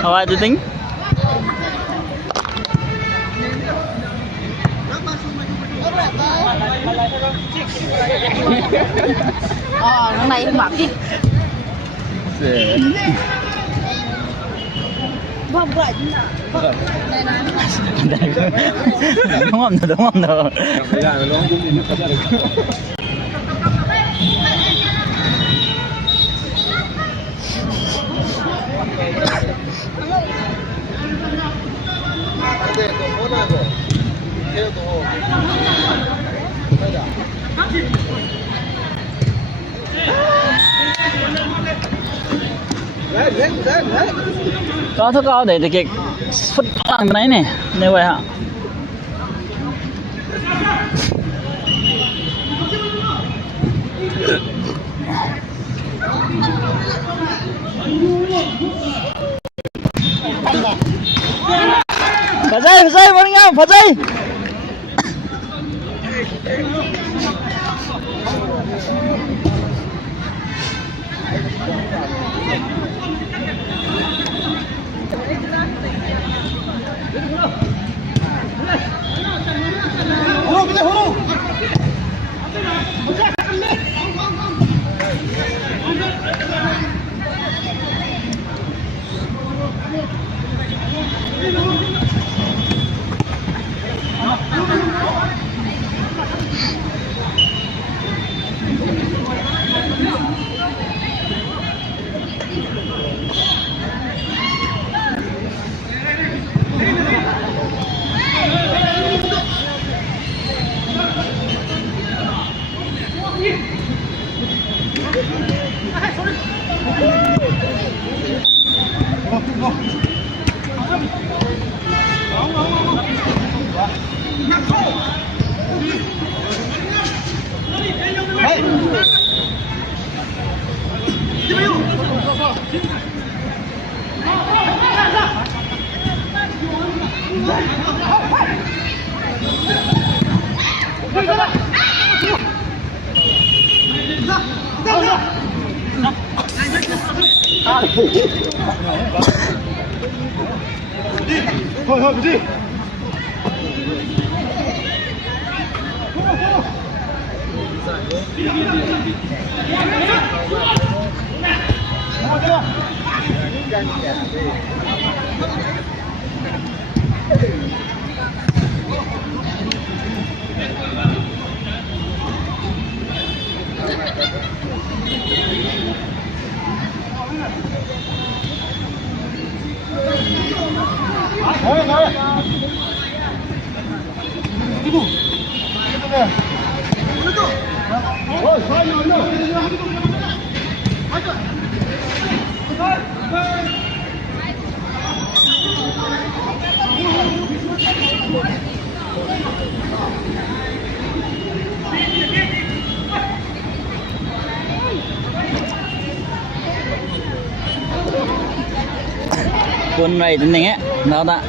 How do you think? Thằng này mặc đi. Không vậy chứ nào. Đúng không? Đúng không? Có thức cao để cái phút làm cái này như vậy hả? Phải dây mọi người, phải dây. Thôi cái gì? Quân này tính á, nào ta.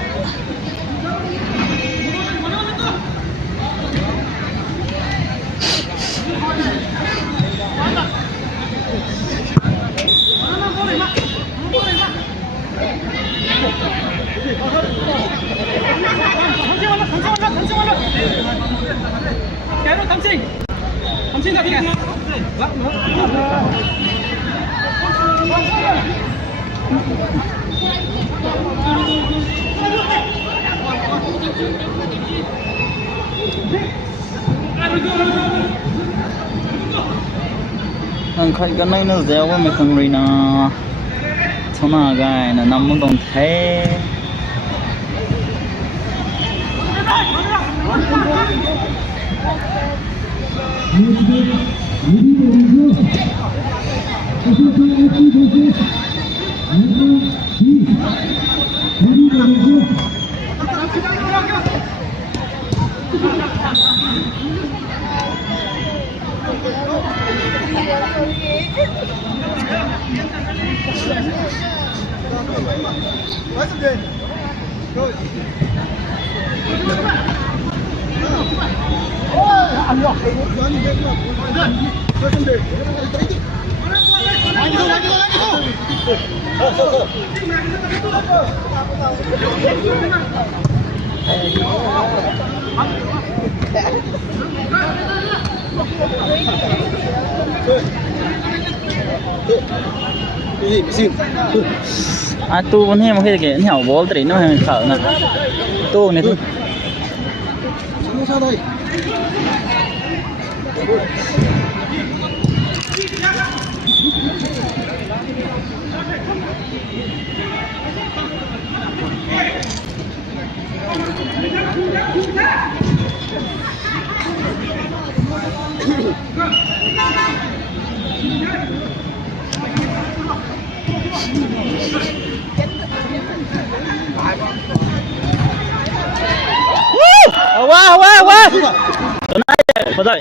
Thằng khách cái này nó dẻo quá mày không rồi nó xong nào gai nó nằm muốn đồng thế tu pun he makanya kayak ini bol tadi ni macam khal na tu ni tu wah betul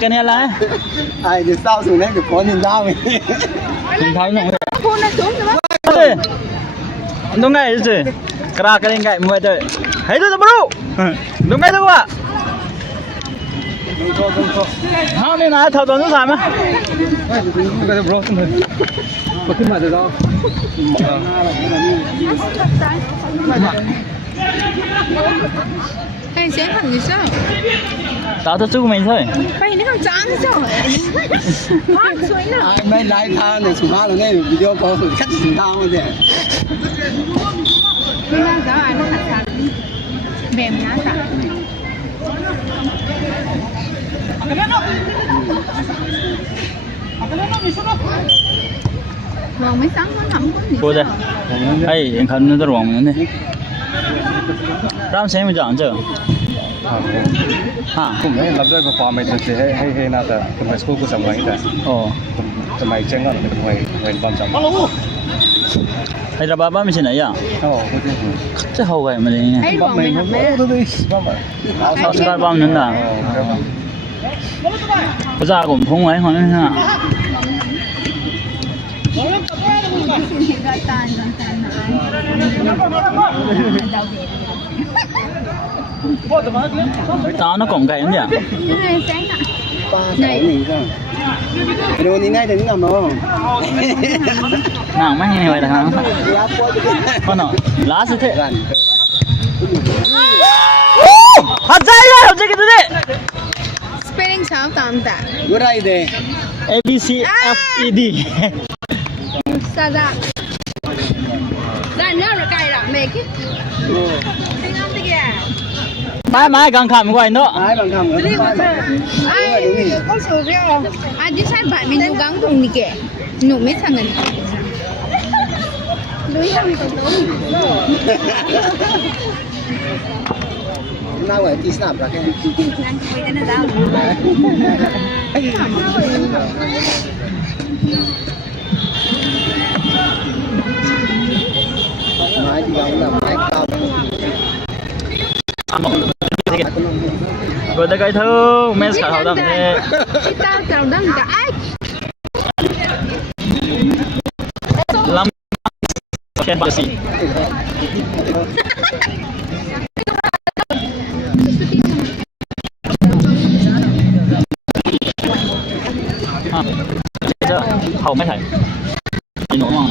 cái này là ai thì sao xuống đấy có nhìn dao mình mình thấy nhỉ Phun nó xuống rồi đó. đúng ngay chứ kra cái này mua thôi thấy rồi bro đúng ngay thôi ạ không nên là thầu tuần nó làm á cái bro cóขึ้นมาtừ đâu Anh sẽ hẳn như sao? tao thích chú mình thôi Bây nó không chán sao vậy? Hot suối nào? mấy lái than này sủng rồi này video có sự cắt sủng tao rồi Bây giờ giáo ai nó thật thật mềm nhá cả. Vòng mấy sáng nó nằm có gì? cô đây ấy em khẩn nó rộng nữa này ram xem mình chọn chưa à cũng đấy làm ra cái farm này thì hay nào đó cũng phải school cũng sắm vậy đấy ồ tụi mày chơi ngon thì cũng phải quan trọng hay là ba mình xin này à chắc hậu vậy mà đi Thấy vòng mấy hẳn mấy. sao sao ba mình nữa bây giờ cũng không ấy hỏi nữa ha tao nó còn cái gì à này đồ như này thì nó nằm đâu nào mấy ngày vậy là hả con nào lá sẽ thế hạt dây rồi hạt dây cái gì Spelling sao tạm tạ. bữa đây để A B C F E D Sao ra? Ra nữa rồi cài ra mẹ cái. Thấy không thế kìa? mai càng khẩm của anh đó ai bằng thằng Ai con số kìa. Ai đi sát bạn mình cố gắng cùng đi kìa. Nhủ mấy thằng này. Lưới thằng nào vậy thì snap ra cái máy thì giống là máy cao Rồi tới cái thứ men sả hậu đậm thế. Kita chào đăng cả ai. Lắm khen bạn gì. Hậu mấy thầy. Gì nữa không?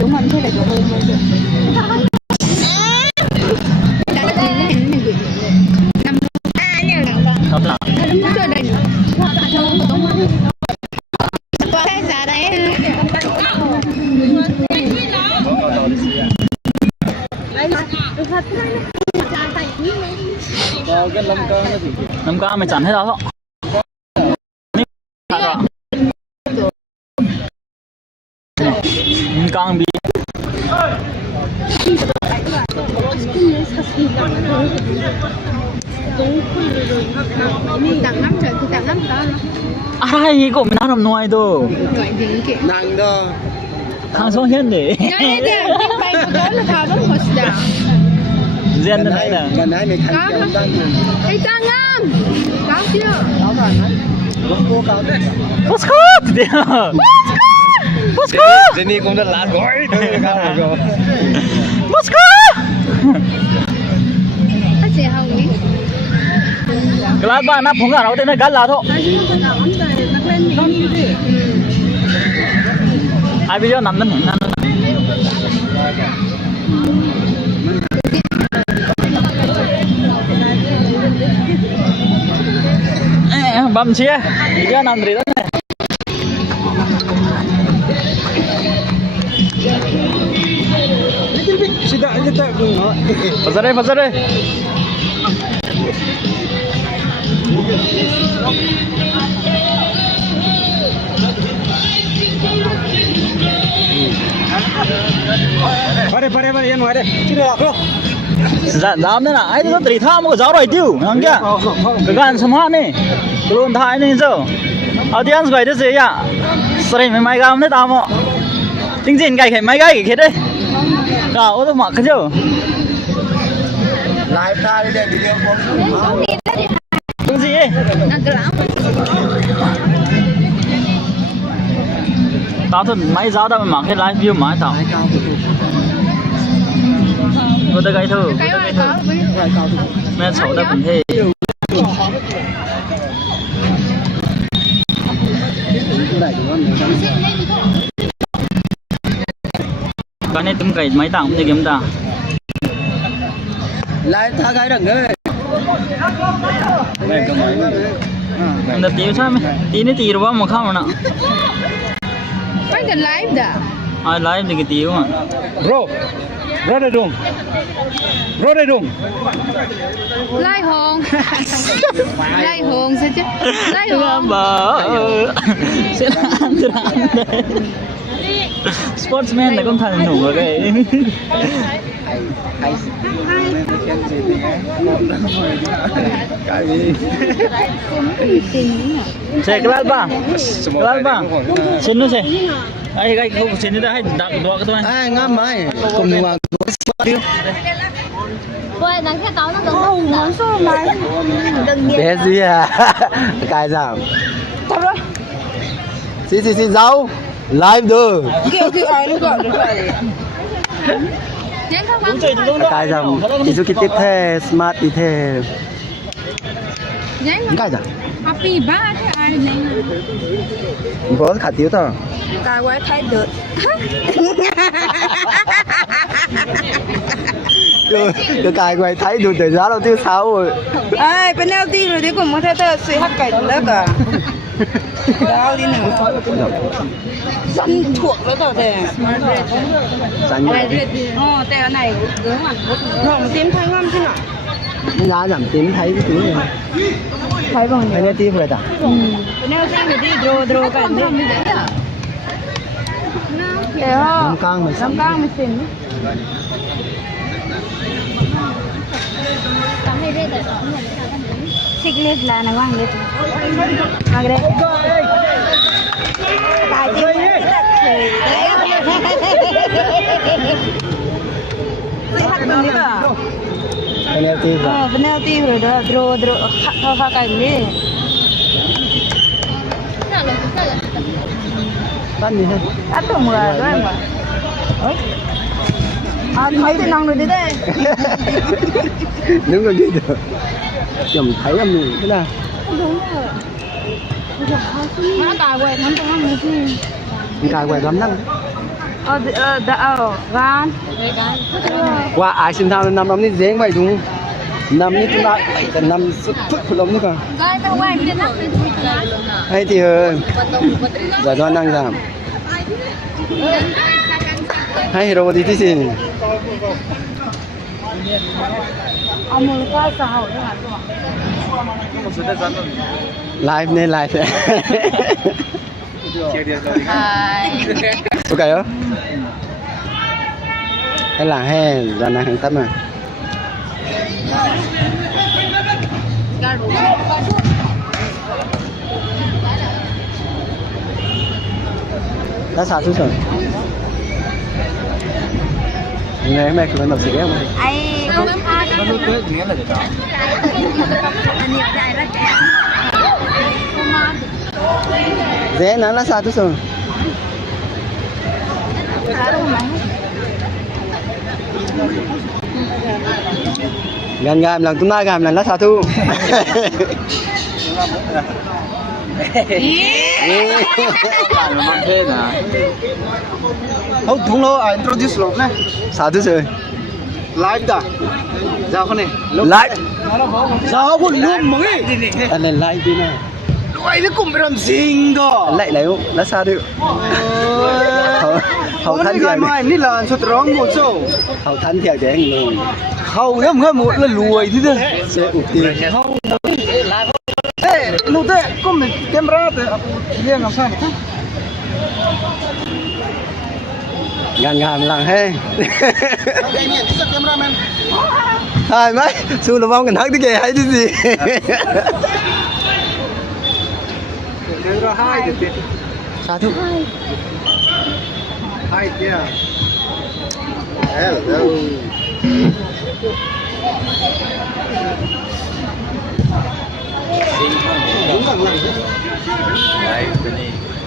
Đúng không? Thế là được hơn. Không là. cái lâm cơ nó thì Năm qua mày chẳng hết đó. Con bị ai cũng mình làm nuôi thôi nàng đó thằng số hết để riêng đây là gần đây mình thành công đang Ê Trang Ngâm có chưa? cáo rồi cũng cố cáo đấy what's good what's good Jenny cũng rất là gói thôi rồi. what's good Có gì không nhỉ? cái lá ba nắp không cả nó tên là gắn lá thôi ai bây giờ nằm lên nằm bấm chia dia nằm dari đó này sudah kita pasar đây Pare yang ada sudah aku dạ dám đấy là ai nó tùy tham có giáo rồi tiêu ngang kia cái gan sắm hoa này cái luôn thái này giờ ở đi ăn rồi đấy gì ạ sợi mày mày gam đấy tao mà chính diện cái mày cái đấy cả ô tô mặc cái chứ live ta đi đây đi cái gì tao thôi máy giáo tao mặc cái live view máy tao tôi tới cái thử mẹ xấu ta cũng thế cái này tụm cày máy tặng thì kiếm ta live ta cái đằng đấy Nda tiêu sao mày tí này tiêu mà không nào Phải cần live đã ai live thì cái tiêu mà Bro đây đúng. Lai hồn Lai hồn sao chứ Lai hồn bờ sẽ ăn sportsman là con thằng nổ rồi cái xe kelas bang xin nó xe ai cái không xin nó hay đặt đồ cái thôi ai ngắm mày cùng nhau đi Quay đang cái táo nó đúng không số mà đừng bé gì à cái giảm xin dấu live được kiểu ai nó gọi được vậy cái giảm executive the smart đi the cái giảm happy ba thế ai này có khả tiếu thôi cái quay thấy được cái quay thấy được từ giá đầu tiên 6 rồi ai penalty rồi đấy cũng một thế tơ suy hắc cảnh đó cả đau đi nữa dân thuộc với tao thế dành tè này đúng mà rộng tím thanh ngâm thế nào giá giảm tím thấy cái thứ này thấy bằng thấy nghe tim rồi ta penalty thì đi draw cảnh đấy thế ho năm cang mới xin Siglit lah nawang gitu. Magre. Tadi kita penalty rồi penalty rồi đó draw pha cái gì tan gì hết ăn thùng rồi đó em ạ mấy cái nòng rồi đi đây đứng rồi đi được chồng thấy em mình thế nào đúng rồi nó cài quẹt nó không được gì cài quẹt lắm lắm gan qua ai xin thao năm năm đi dễ vậy đúng năm đi chúng ta năm sức thức lắm nữa cả gan tao quay đi nó hay thì giờ nó đang giảm hay rồi đi thế gì ông muốn qua sao live nên live ok đó hay là hay giờ này hàng tâm à đã sao rồi nghe mẹ cứ nói gì đấy mà ai không tha nó nuôi cưới nghĩa là gì đó dễ nó là sao rồi gần gần lần chúng ta gần lần lá sao thu không thùng lô introduce lộn này sao thứ rồi live đã ra con này live sao con luôn mới anh lên live đi nè vậy nó cũng làm gì đó lại lấy lá sao được hậu thân thiệt màนี่là sụt rong một số hậu thân thiệt để anh luôn hậu em nghe một là lùi thế thôi sẽ ụt tiền ê lúc đấy có mình camera thì riêng làm sao thế gần gần lần he hai mấy xu là mong cần thắng cái gì hay cái gì camera hai sao thu hai kia hello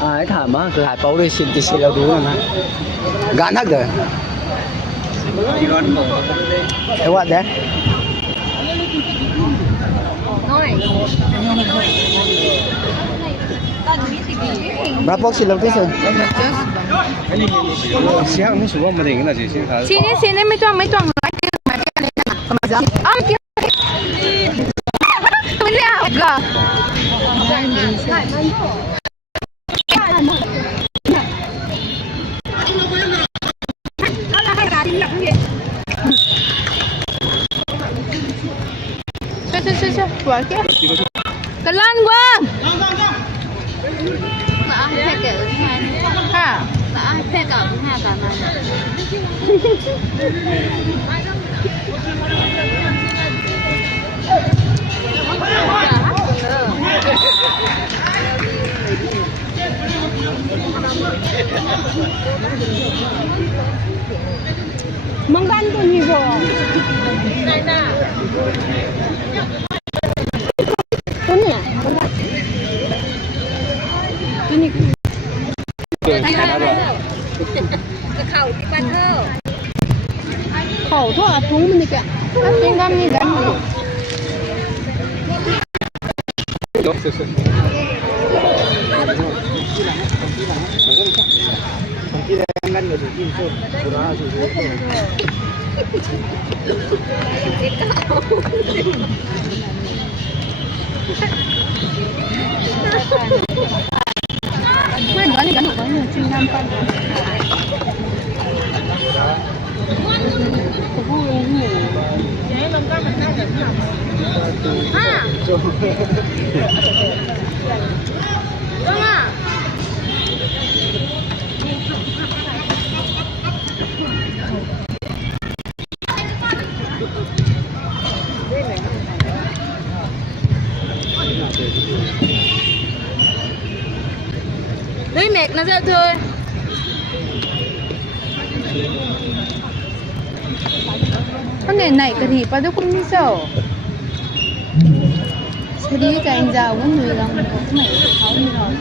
ai thảm á cứ hai bao đi xin thì xin là đủ rồi mà gán hết rồi thế what đấy berapa xin lâu thế rồi siang nó xuống mà đỉnh là gì sini mấy tròn lagi macam kia lihat lah cái lan quá ha menggantung nih bro. Ini ya. Ini. Khẩu thì quan thơ. Khẩu thôi à thúng mình kìa. Các tiếng găm như đánh. Quên đó thì gắn có nhiều chuyên nam con. Vâng ạ. Đấy mệt nó ra thôi. này này cái gì pa cũng như sao đi cái anh giàu cũng người lòng cũng mày khó như rồi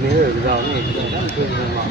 Nếu ở giờ này thì rất là thương mà.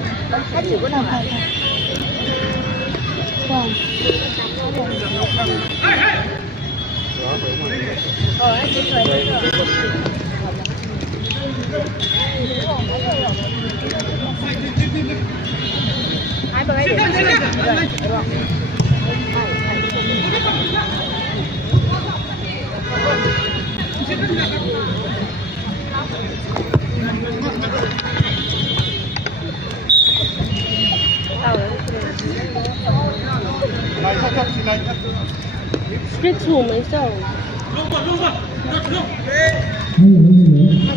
cái chủ mấy sao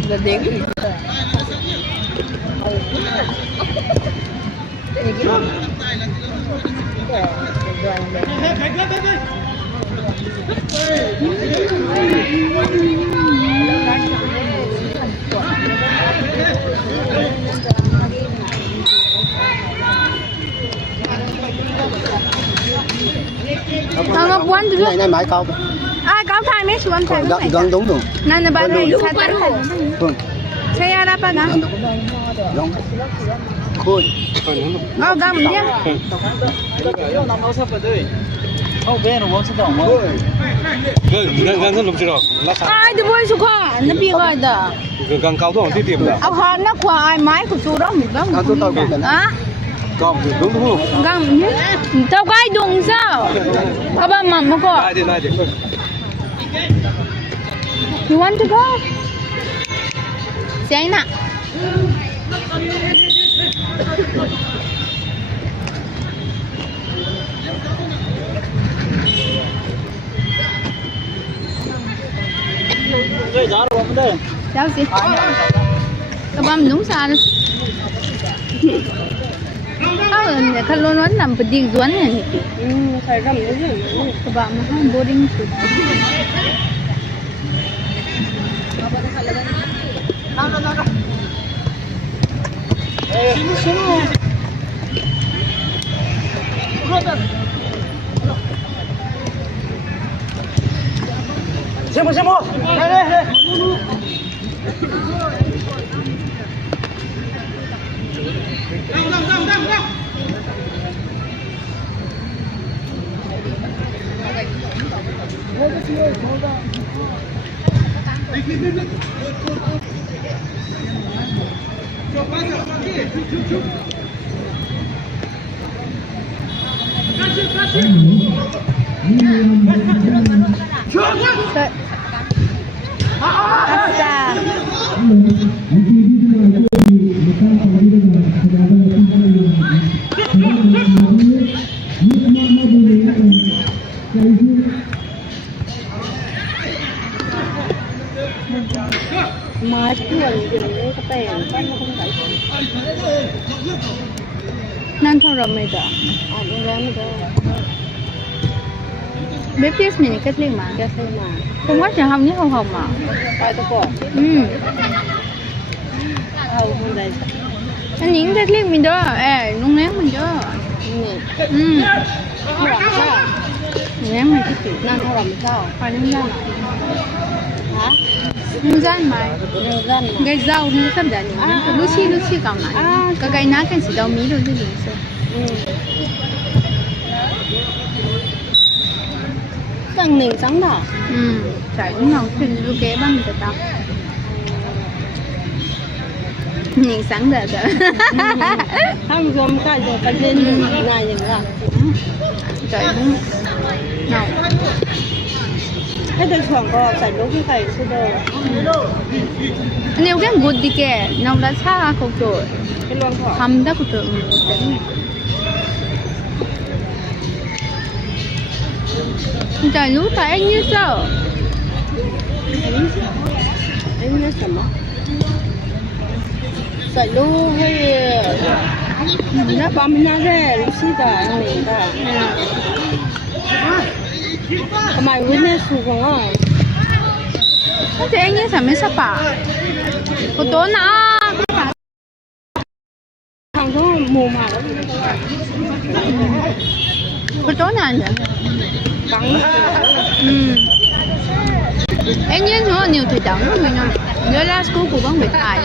là đến Ngọc Quan từ Này này mãi cao. ai có thay mấy số âm thanh Gần đúng rồi. nan là bạn này sai tấn Vâng. saya ada apa kan Đúng. Khôi. oh gam dia Không bên nó sẽ đồng không? gần lùm chưa đó ai thì vui số khoa nó bị gọi đó gần cao đó tí điểm đó họ nó khoa ai máy của chú đó mình đó À tôi cũng cần. á còn đúng không gam tao cái đúng sao các bạn mà một có này thì you want to go say nè Đây giá rồi đây. sao gì các bạn đúng sao kalau luôn luôn làm berdiri zuan ni saya ram ni sebab mahal boring tu Xem mua. Đây. Asa. Mà chuyện cái bèn con nó không phải nan thao rồi mày đó biết biết mình kết liên mà không có trường hồng nhất không hồng mà tại tôi bỏ anh những kết liên mình đó nung nén mình đó nén mày cái kiểu nan thao làm sao phải nung ra hả nung ra mày cái rau nó sắp đã những Lucy còn lại cái ná cái gì đâu mí rồi chứ đừng sợ càng nền sáng đỏ phải đúng không thì lu kế băng được tao nền sáng đỏ rồi không gom cái rồi cái lên này những là trời đúng nào cái sẽ chọn có sải lúc cái sẽ đâu nếu cái good đi kẹ nó đã xa không rồi cái loang thọ thăm đã cũng được trời lúc phải anh như sao anh nhớ什么sải lúc hay nó bấm nhà ra lúc xí cả người ta mày với nè sụp không à thế anh như sao mới sắp à có tốt nào thằng đó mù mà có tốt nào nhỉ bắn anh như nó nhiều thời đắng rồi nha nhớ là school của bác bị tài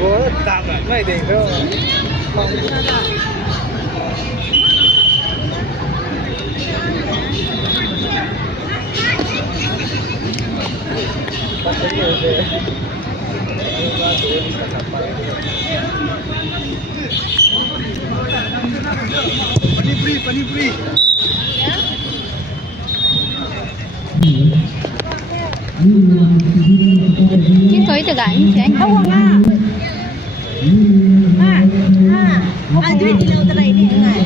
vừa tạm lại này thì cơ Pani puri. chứ tới từ cảnh thì anh không anh đi đi đâu tới đây đi này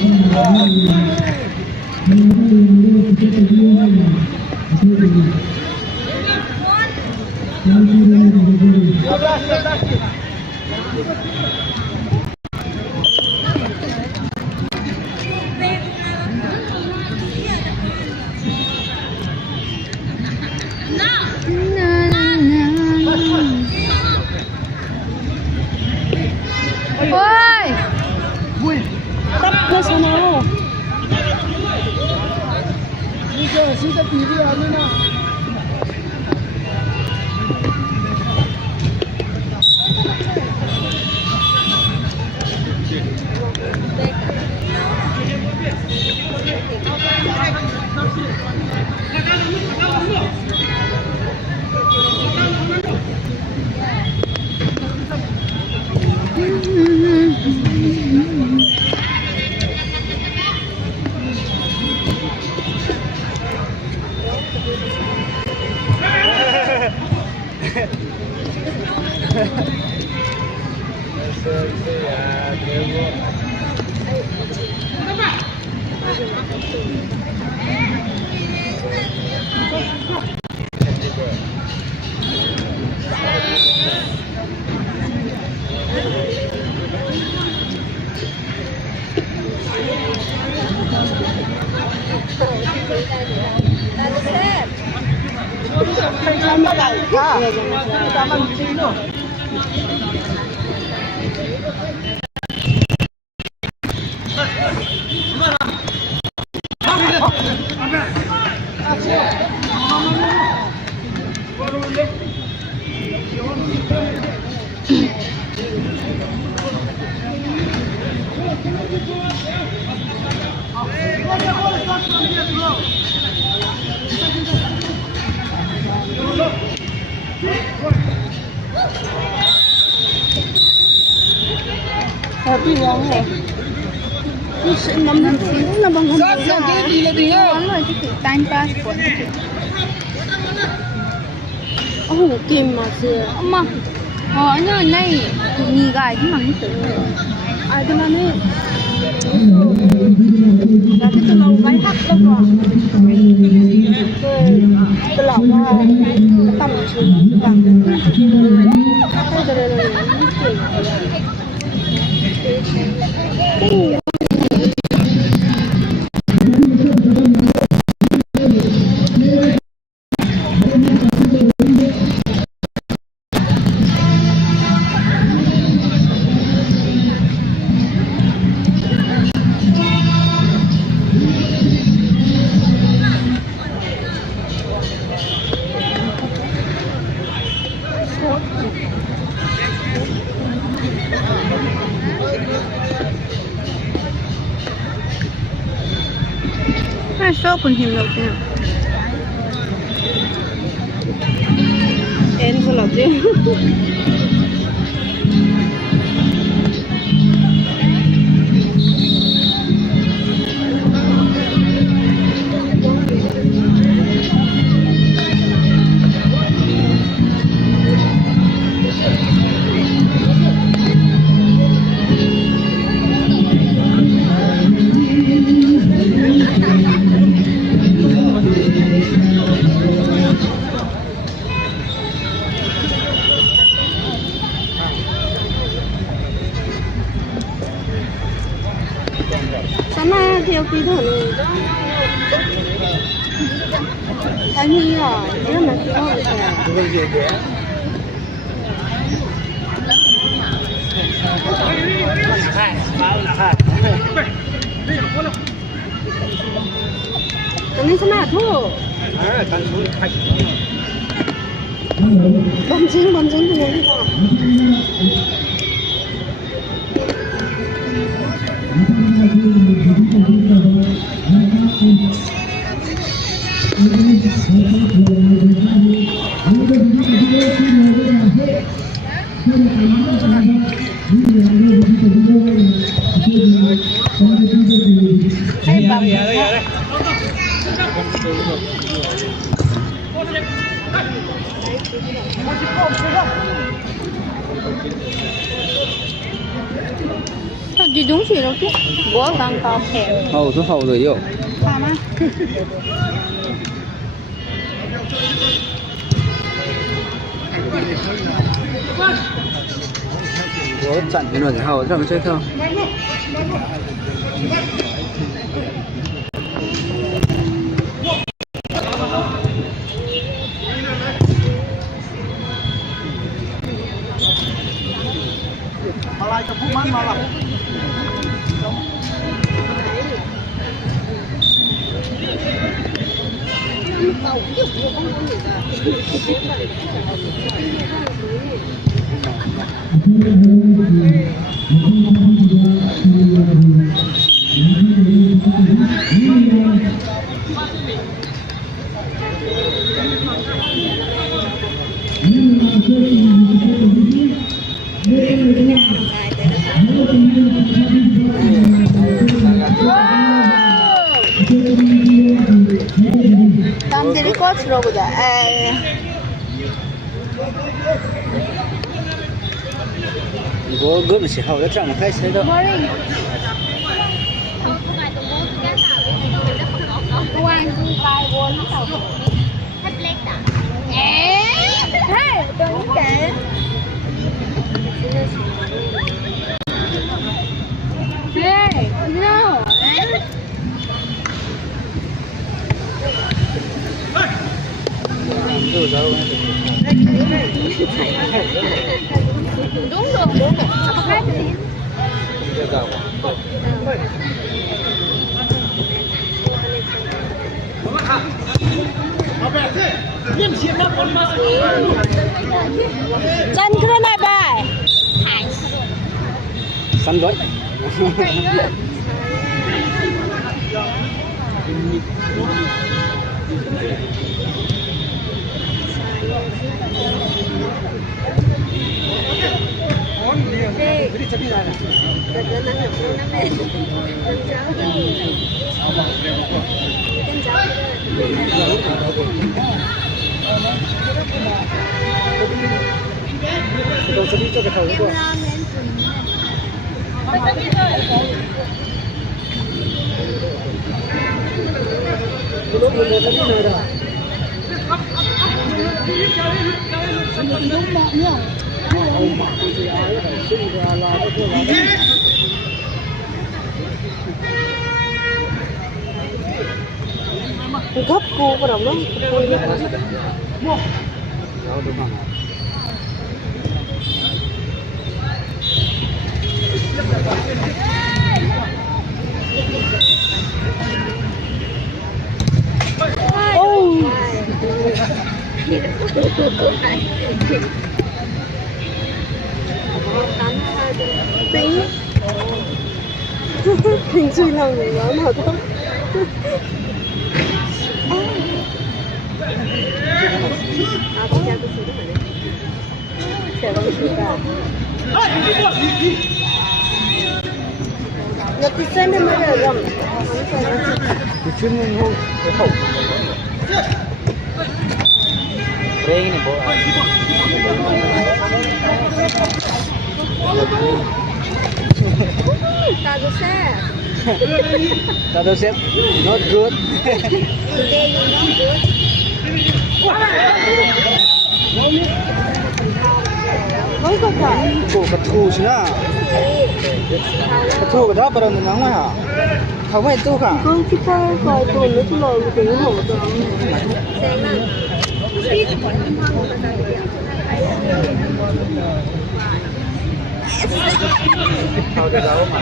ôi tắt nó sao nào đi ngon này năm tiếng là bằng ngon rồi chứ kiểu time pass của nó kim mà xưa 엄마 아니야 này 네가 알지 않겠어 알기만 해 나 그때 너무 많이 학다가 그老爸大拇指两个还说不听了这样 em sao là chứ theo tí thôi anh như là rất là khó được ini sana tuh bom jing punya kita đi đúng gì đâu chứ bố đang có thẻ hầu số hầu rồi yêu à má bố chặn cái nồi hầu cho nó chơi không 남들이 꽃으로 보자. bố gớm là chỉ hầu đã chọn là khai xe đâu Quan du bài vốn tàu hết lết đã. Hey, đừng kể. Hey, no. Đúng rồi. Hết đi. Chân cái này bài. săn đấy tôi sẽ đi cho cái thầu của gấp cô vào đó tính hình suy lòng người đó nào thôi Nhập thì xem thêm mấy giờ rồi thì chuyên môn thôi cái khẩu đây này bố Tado set not good không có cả cổ cật thù chứ na cật thù cái đó bắt đầu nắng mà hả เขาไม่ตู้ค่ะ Con cái tay coi tôi nó chú lòi cái hổ đó. Thôi cái đó mà.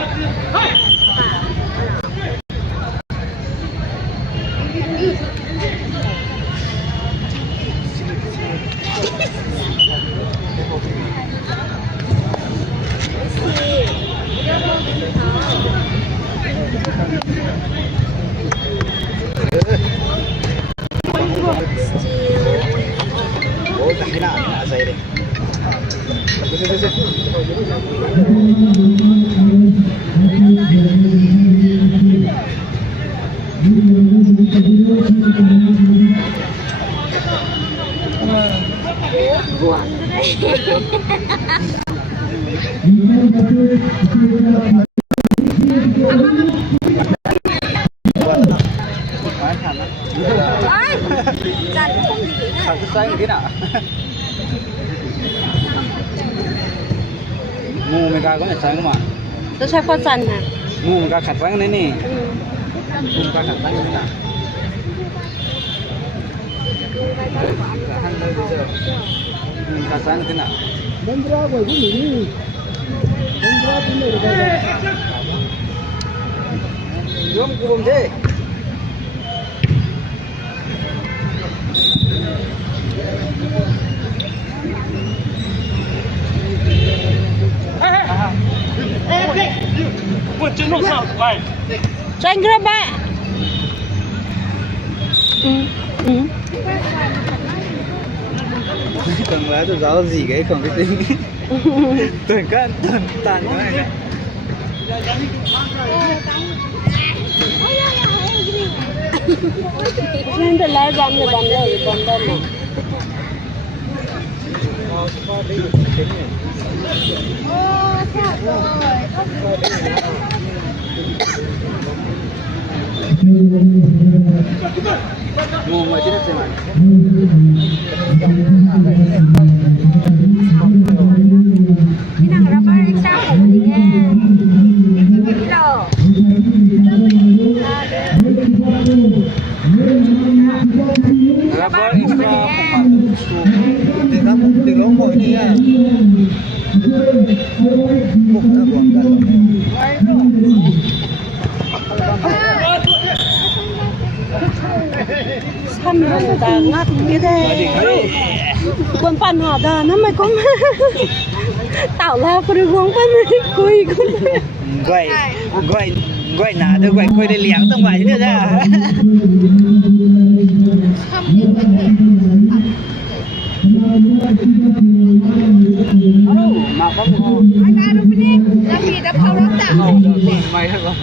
Ủa cái nào dày đây. Khẩn xoay cái nào? Ngu mình ca có thể xoay không ạ? Tôi sẽ phát sẵn nè. Ngu mình ca khẩn xoay cái này nè. Ngu mình ca khẩn xoay cái này nào? Mình ca xoay thế nào? Gom gom thế. Cho anh grab bạn. Còn lá tôi giáo gì cái còn cái tính. Tuần cân tuần tàn cái này này. Nên tôi lấy bom rồi bom đâu mà. Ngu mà chứ nó xem lại. Cái nào ra ba anh sao của mình nghe. Cái đồ. Rubber extra pembantu. Thì ra một từ lâu mỗi đi à. Cũng đã buồn cả. Thăm người ta ngắt cái thế. Quân pan họ ta nó mới có tạo ra cái hướng pan cùi con. Gọi nã tôi gọi coi để liếng tông ngoài chứ ra. Mà không có. Anh ra đâu đi. Ra gì đã phao lắm ta. Mày thôi con.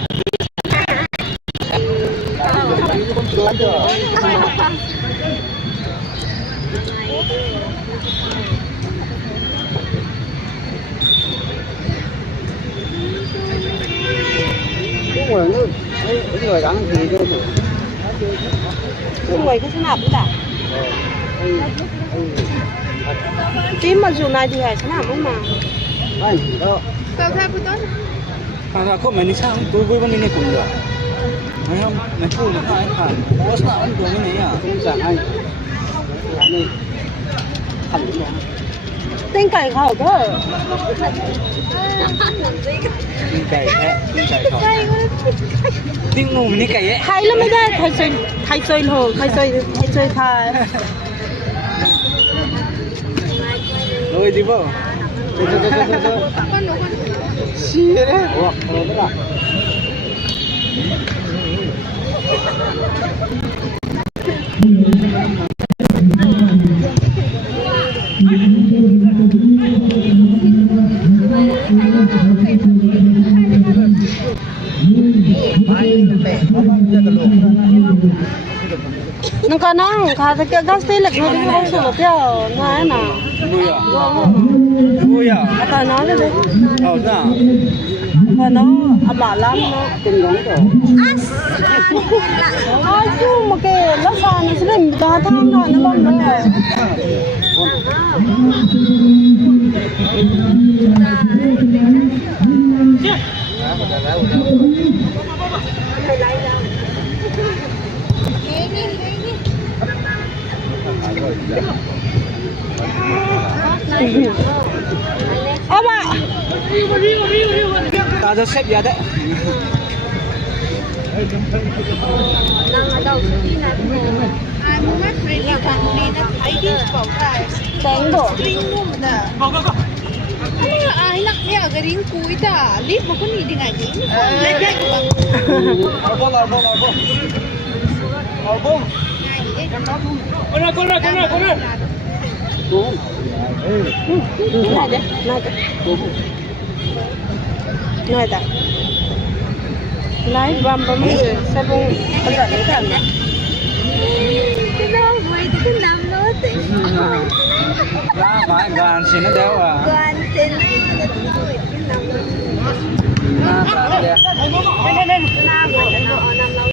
Cái người gắn gì cho Cái người cái thế nào cũng đã. Tím mà dù này thì phải thế nào cũng mà. anh đó. Sao thế bữa tối? Kalau aku main isang, gue ini kuliah. Memang aku nak kan, bos nak kan gue ini ya. Isang anh, ini thành luôn. Tên cày khẩu đó. Tiếng cày thế, tiếng cày không. Tiếng ngu mình cày ấy. Hay lắm mới đây, thay chơi hồ, thay chơi thay. Rồi đi vào. Xí đấy. Ủa, rồi đó. Nung kanang kada ka gaste lag no di ko so pya na na. Buya. Ata na le de. Oh na. Ka no ama lam no tin gong to. Ai su ma ke la sa na slim ka thang na na bom le. Phải lấy Ông ạ. Ta cho xếp ra đấy. Đang ở đâu đi nè. Ai muốn mắt đi là thằng đi nó thấy đi bảo cái. Đánh đổ. Ring luôn mà nè. Ano ai nak niya garing kuita. Leave mo ko ni di nga ni. Album. Corner. Nói ta. Nói băm sẽ bung bây giờ cái thằng này. Cái đó quay thì cái năm nữa thì. Ra phải gan xin nó đéo à. Quan tên cái năm nữa. Na ra đây. Na ngồi nó ở năm lâu.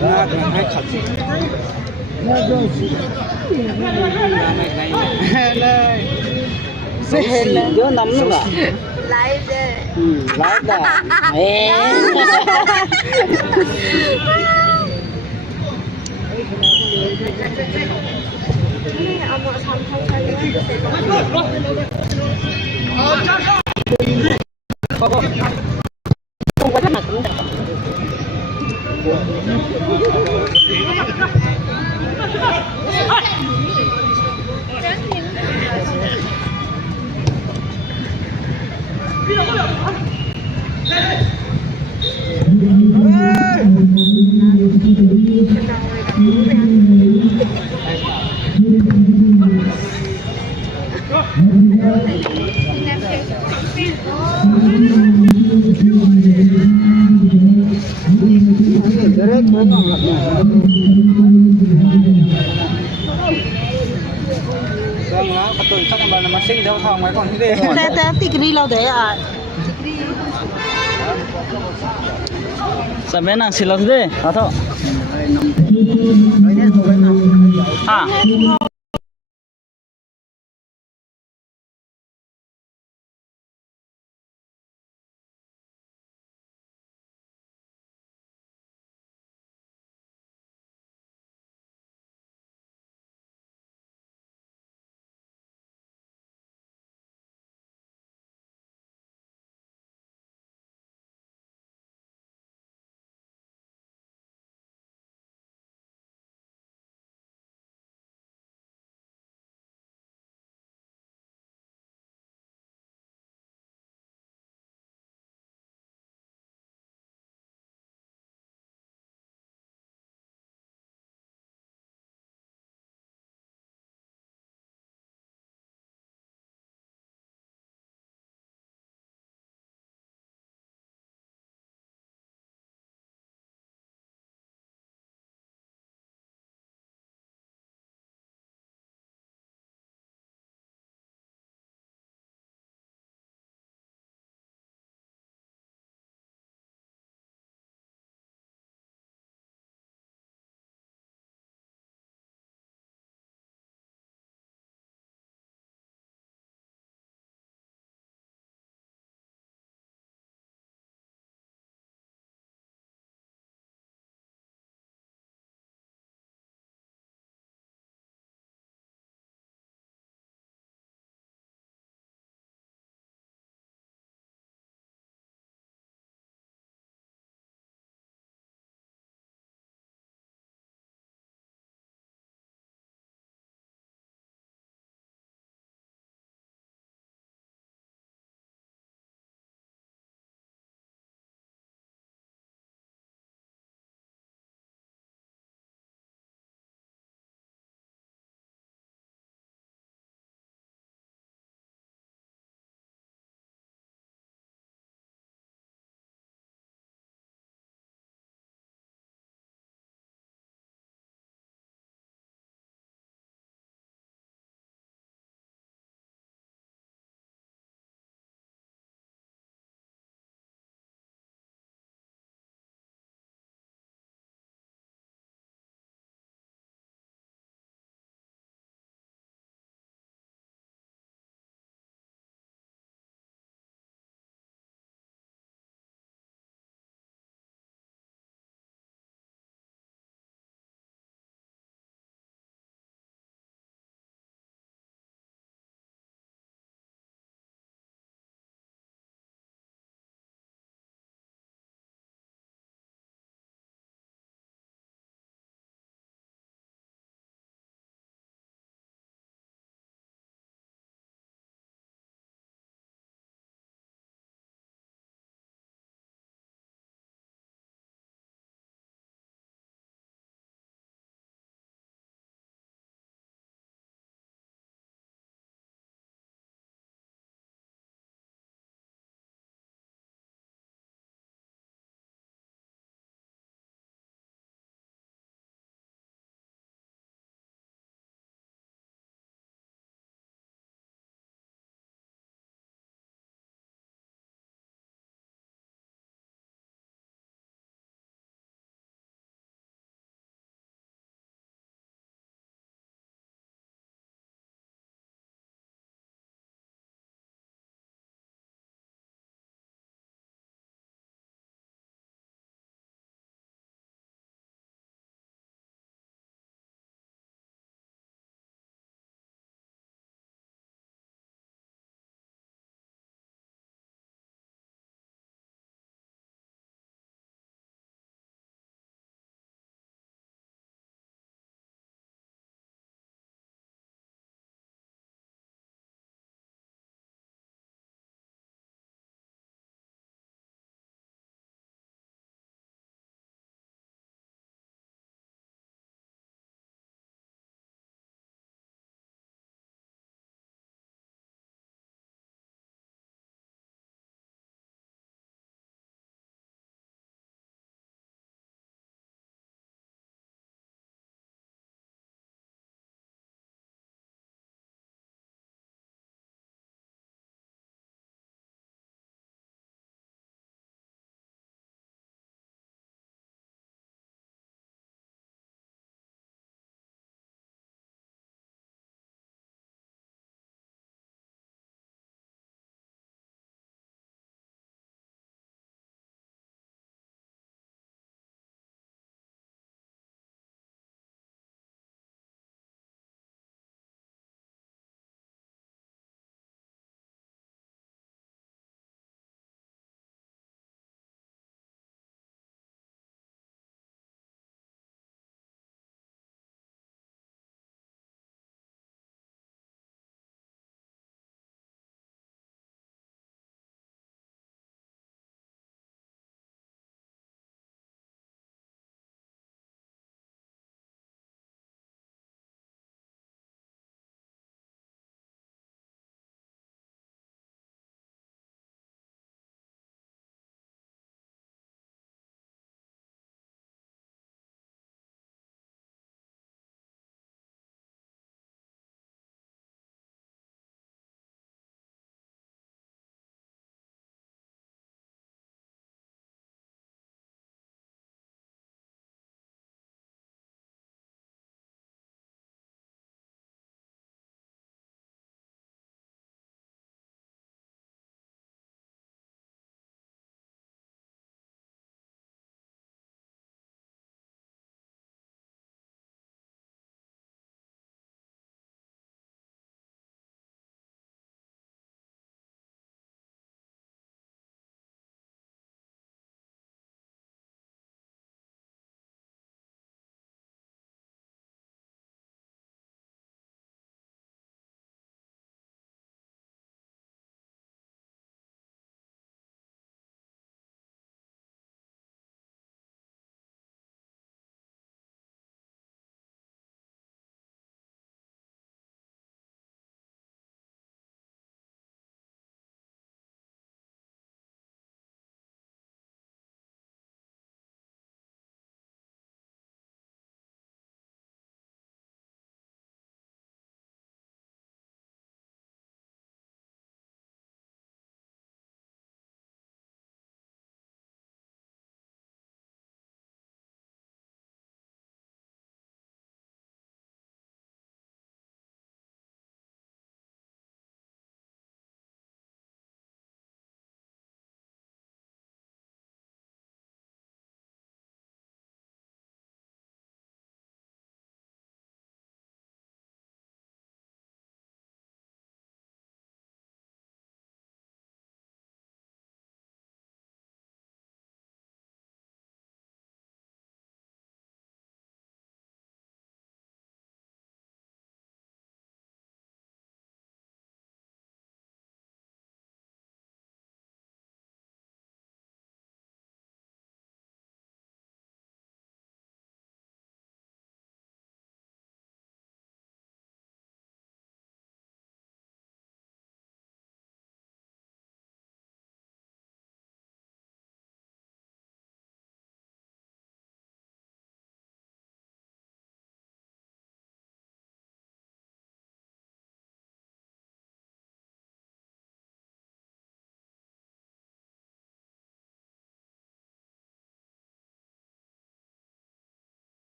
Ra cái hai khẩn. Này. Sẽ đứa nắm nữa à? Lại đây. Lái đã. Ông ở xong không thấy. Vâng á, bắt tôi chắc là mà sinh đâu thòng mấy còn thế đi. Té tí cái đi lâu thế à. Sampai nang silos deh, atau? Ah.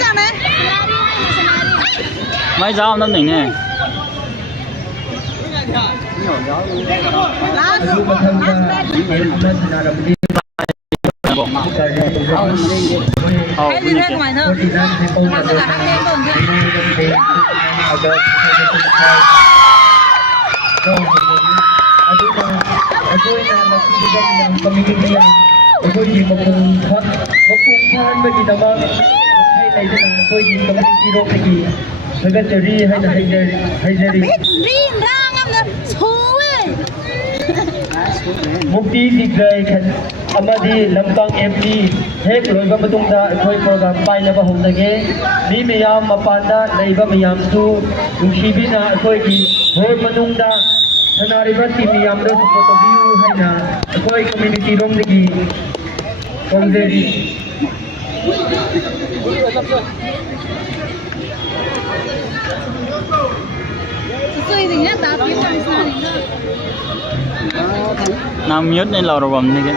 ra này. Mấy giáo năm đỉnh này. Lá Hầu gì thế ngoài thôi. Mà tất cả hai bên còn thế. Riêng ra ngâm lên. Xú ấy. Mukti Tigray Amadi Lampang MP Hek Loiba Matungda Akhoi Program Painaba Homdage Mi Miyam Mapanda Leiba Miyam Su Nungsibina Akhoi Ki Hor Manungda Sanariba Ti Miyam Ro Support of you Haina Akhoi Community Romdagi Kongderi Suy thì nhất ta phía trong sao thì Nam mute nên lò rồi bầm này kìa.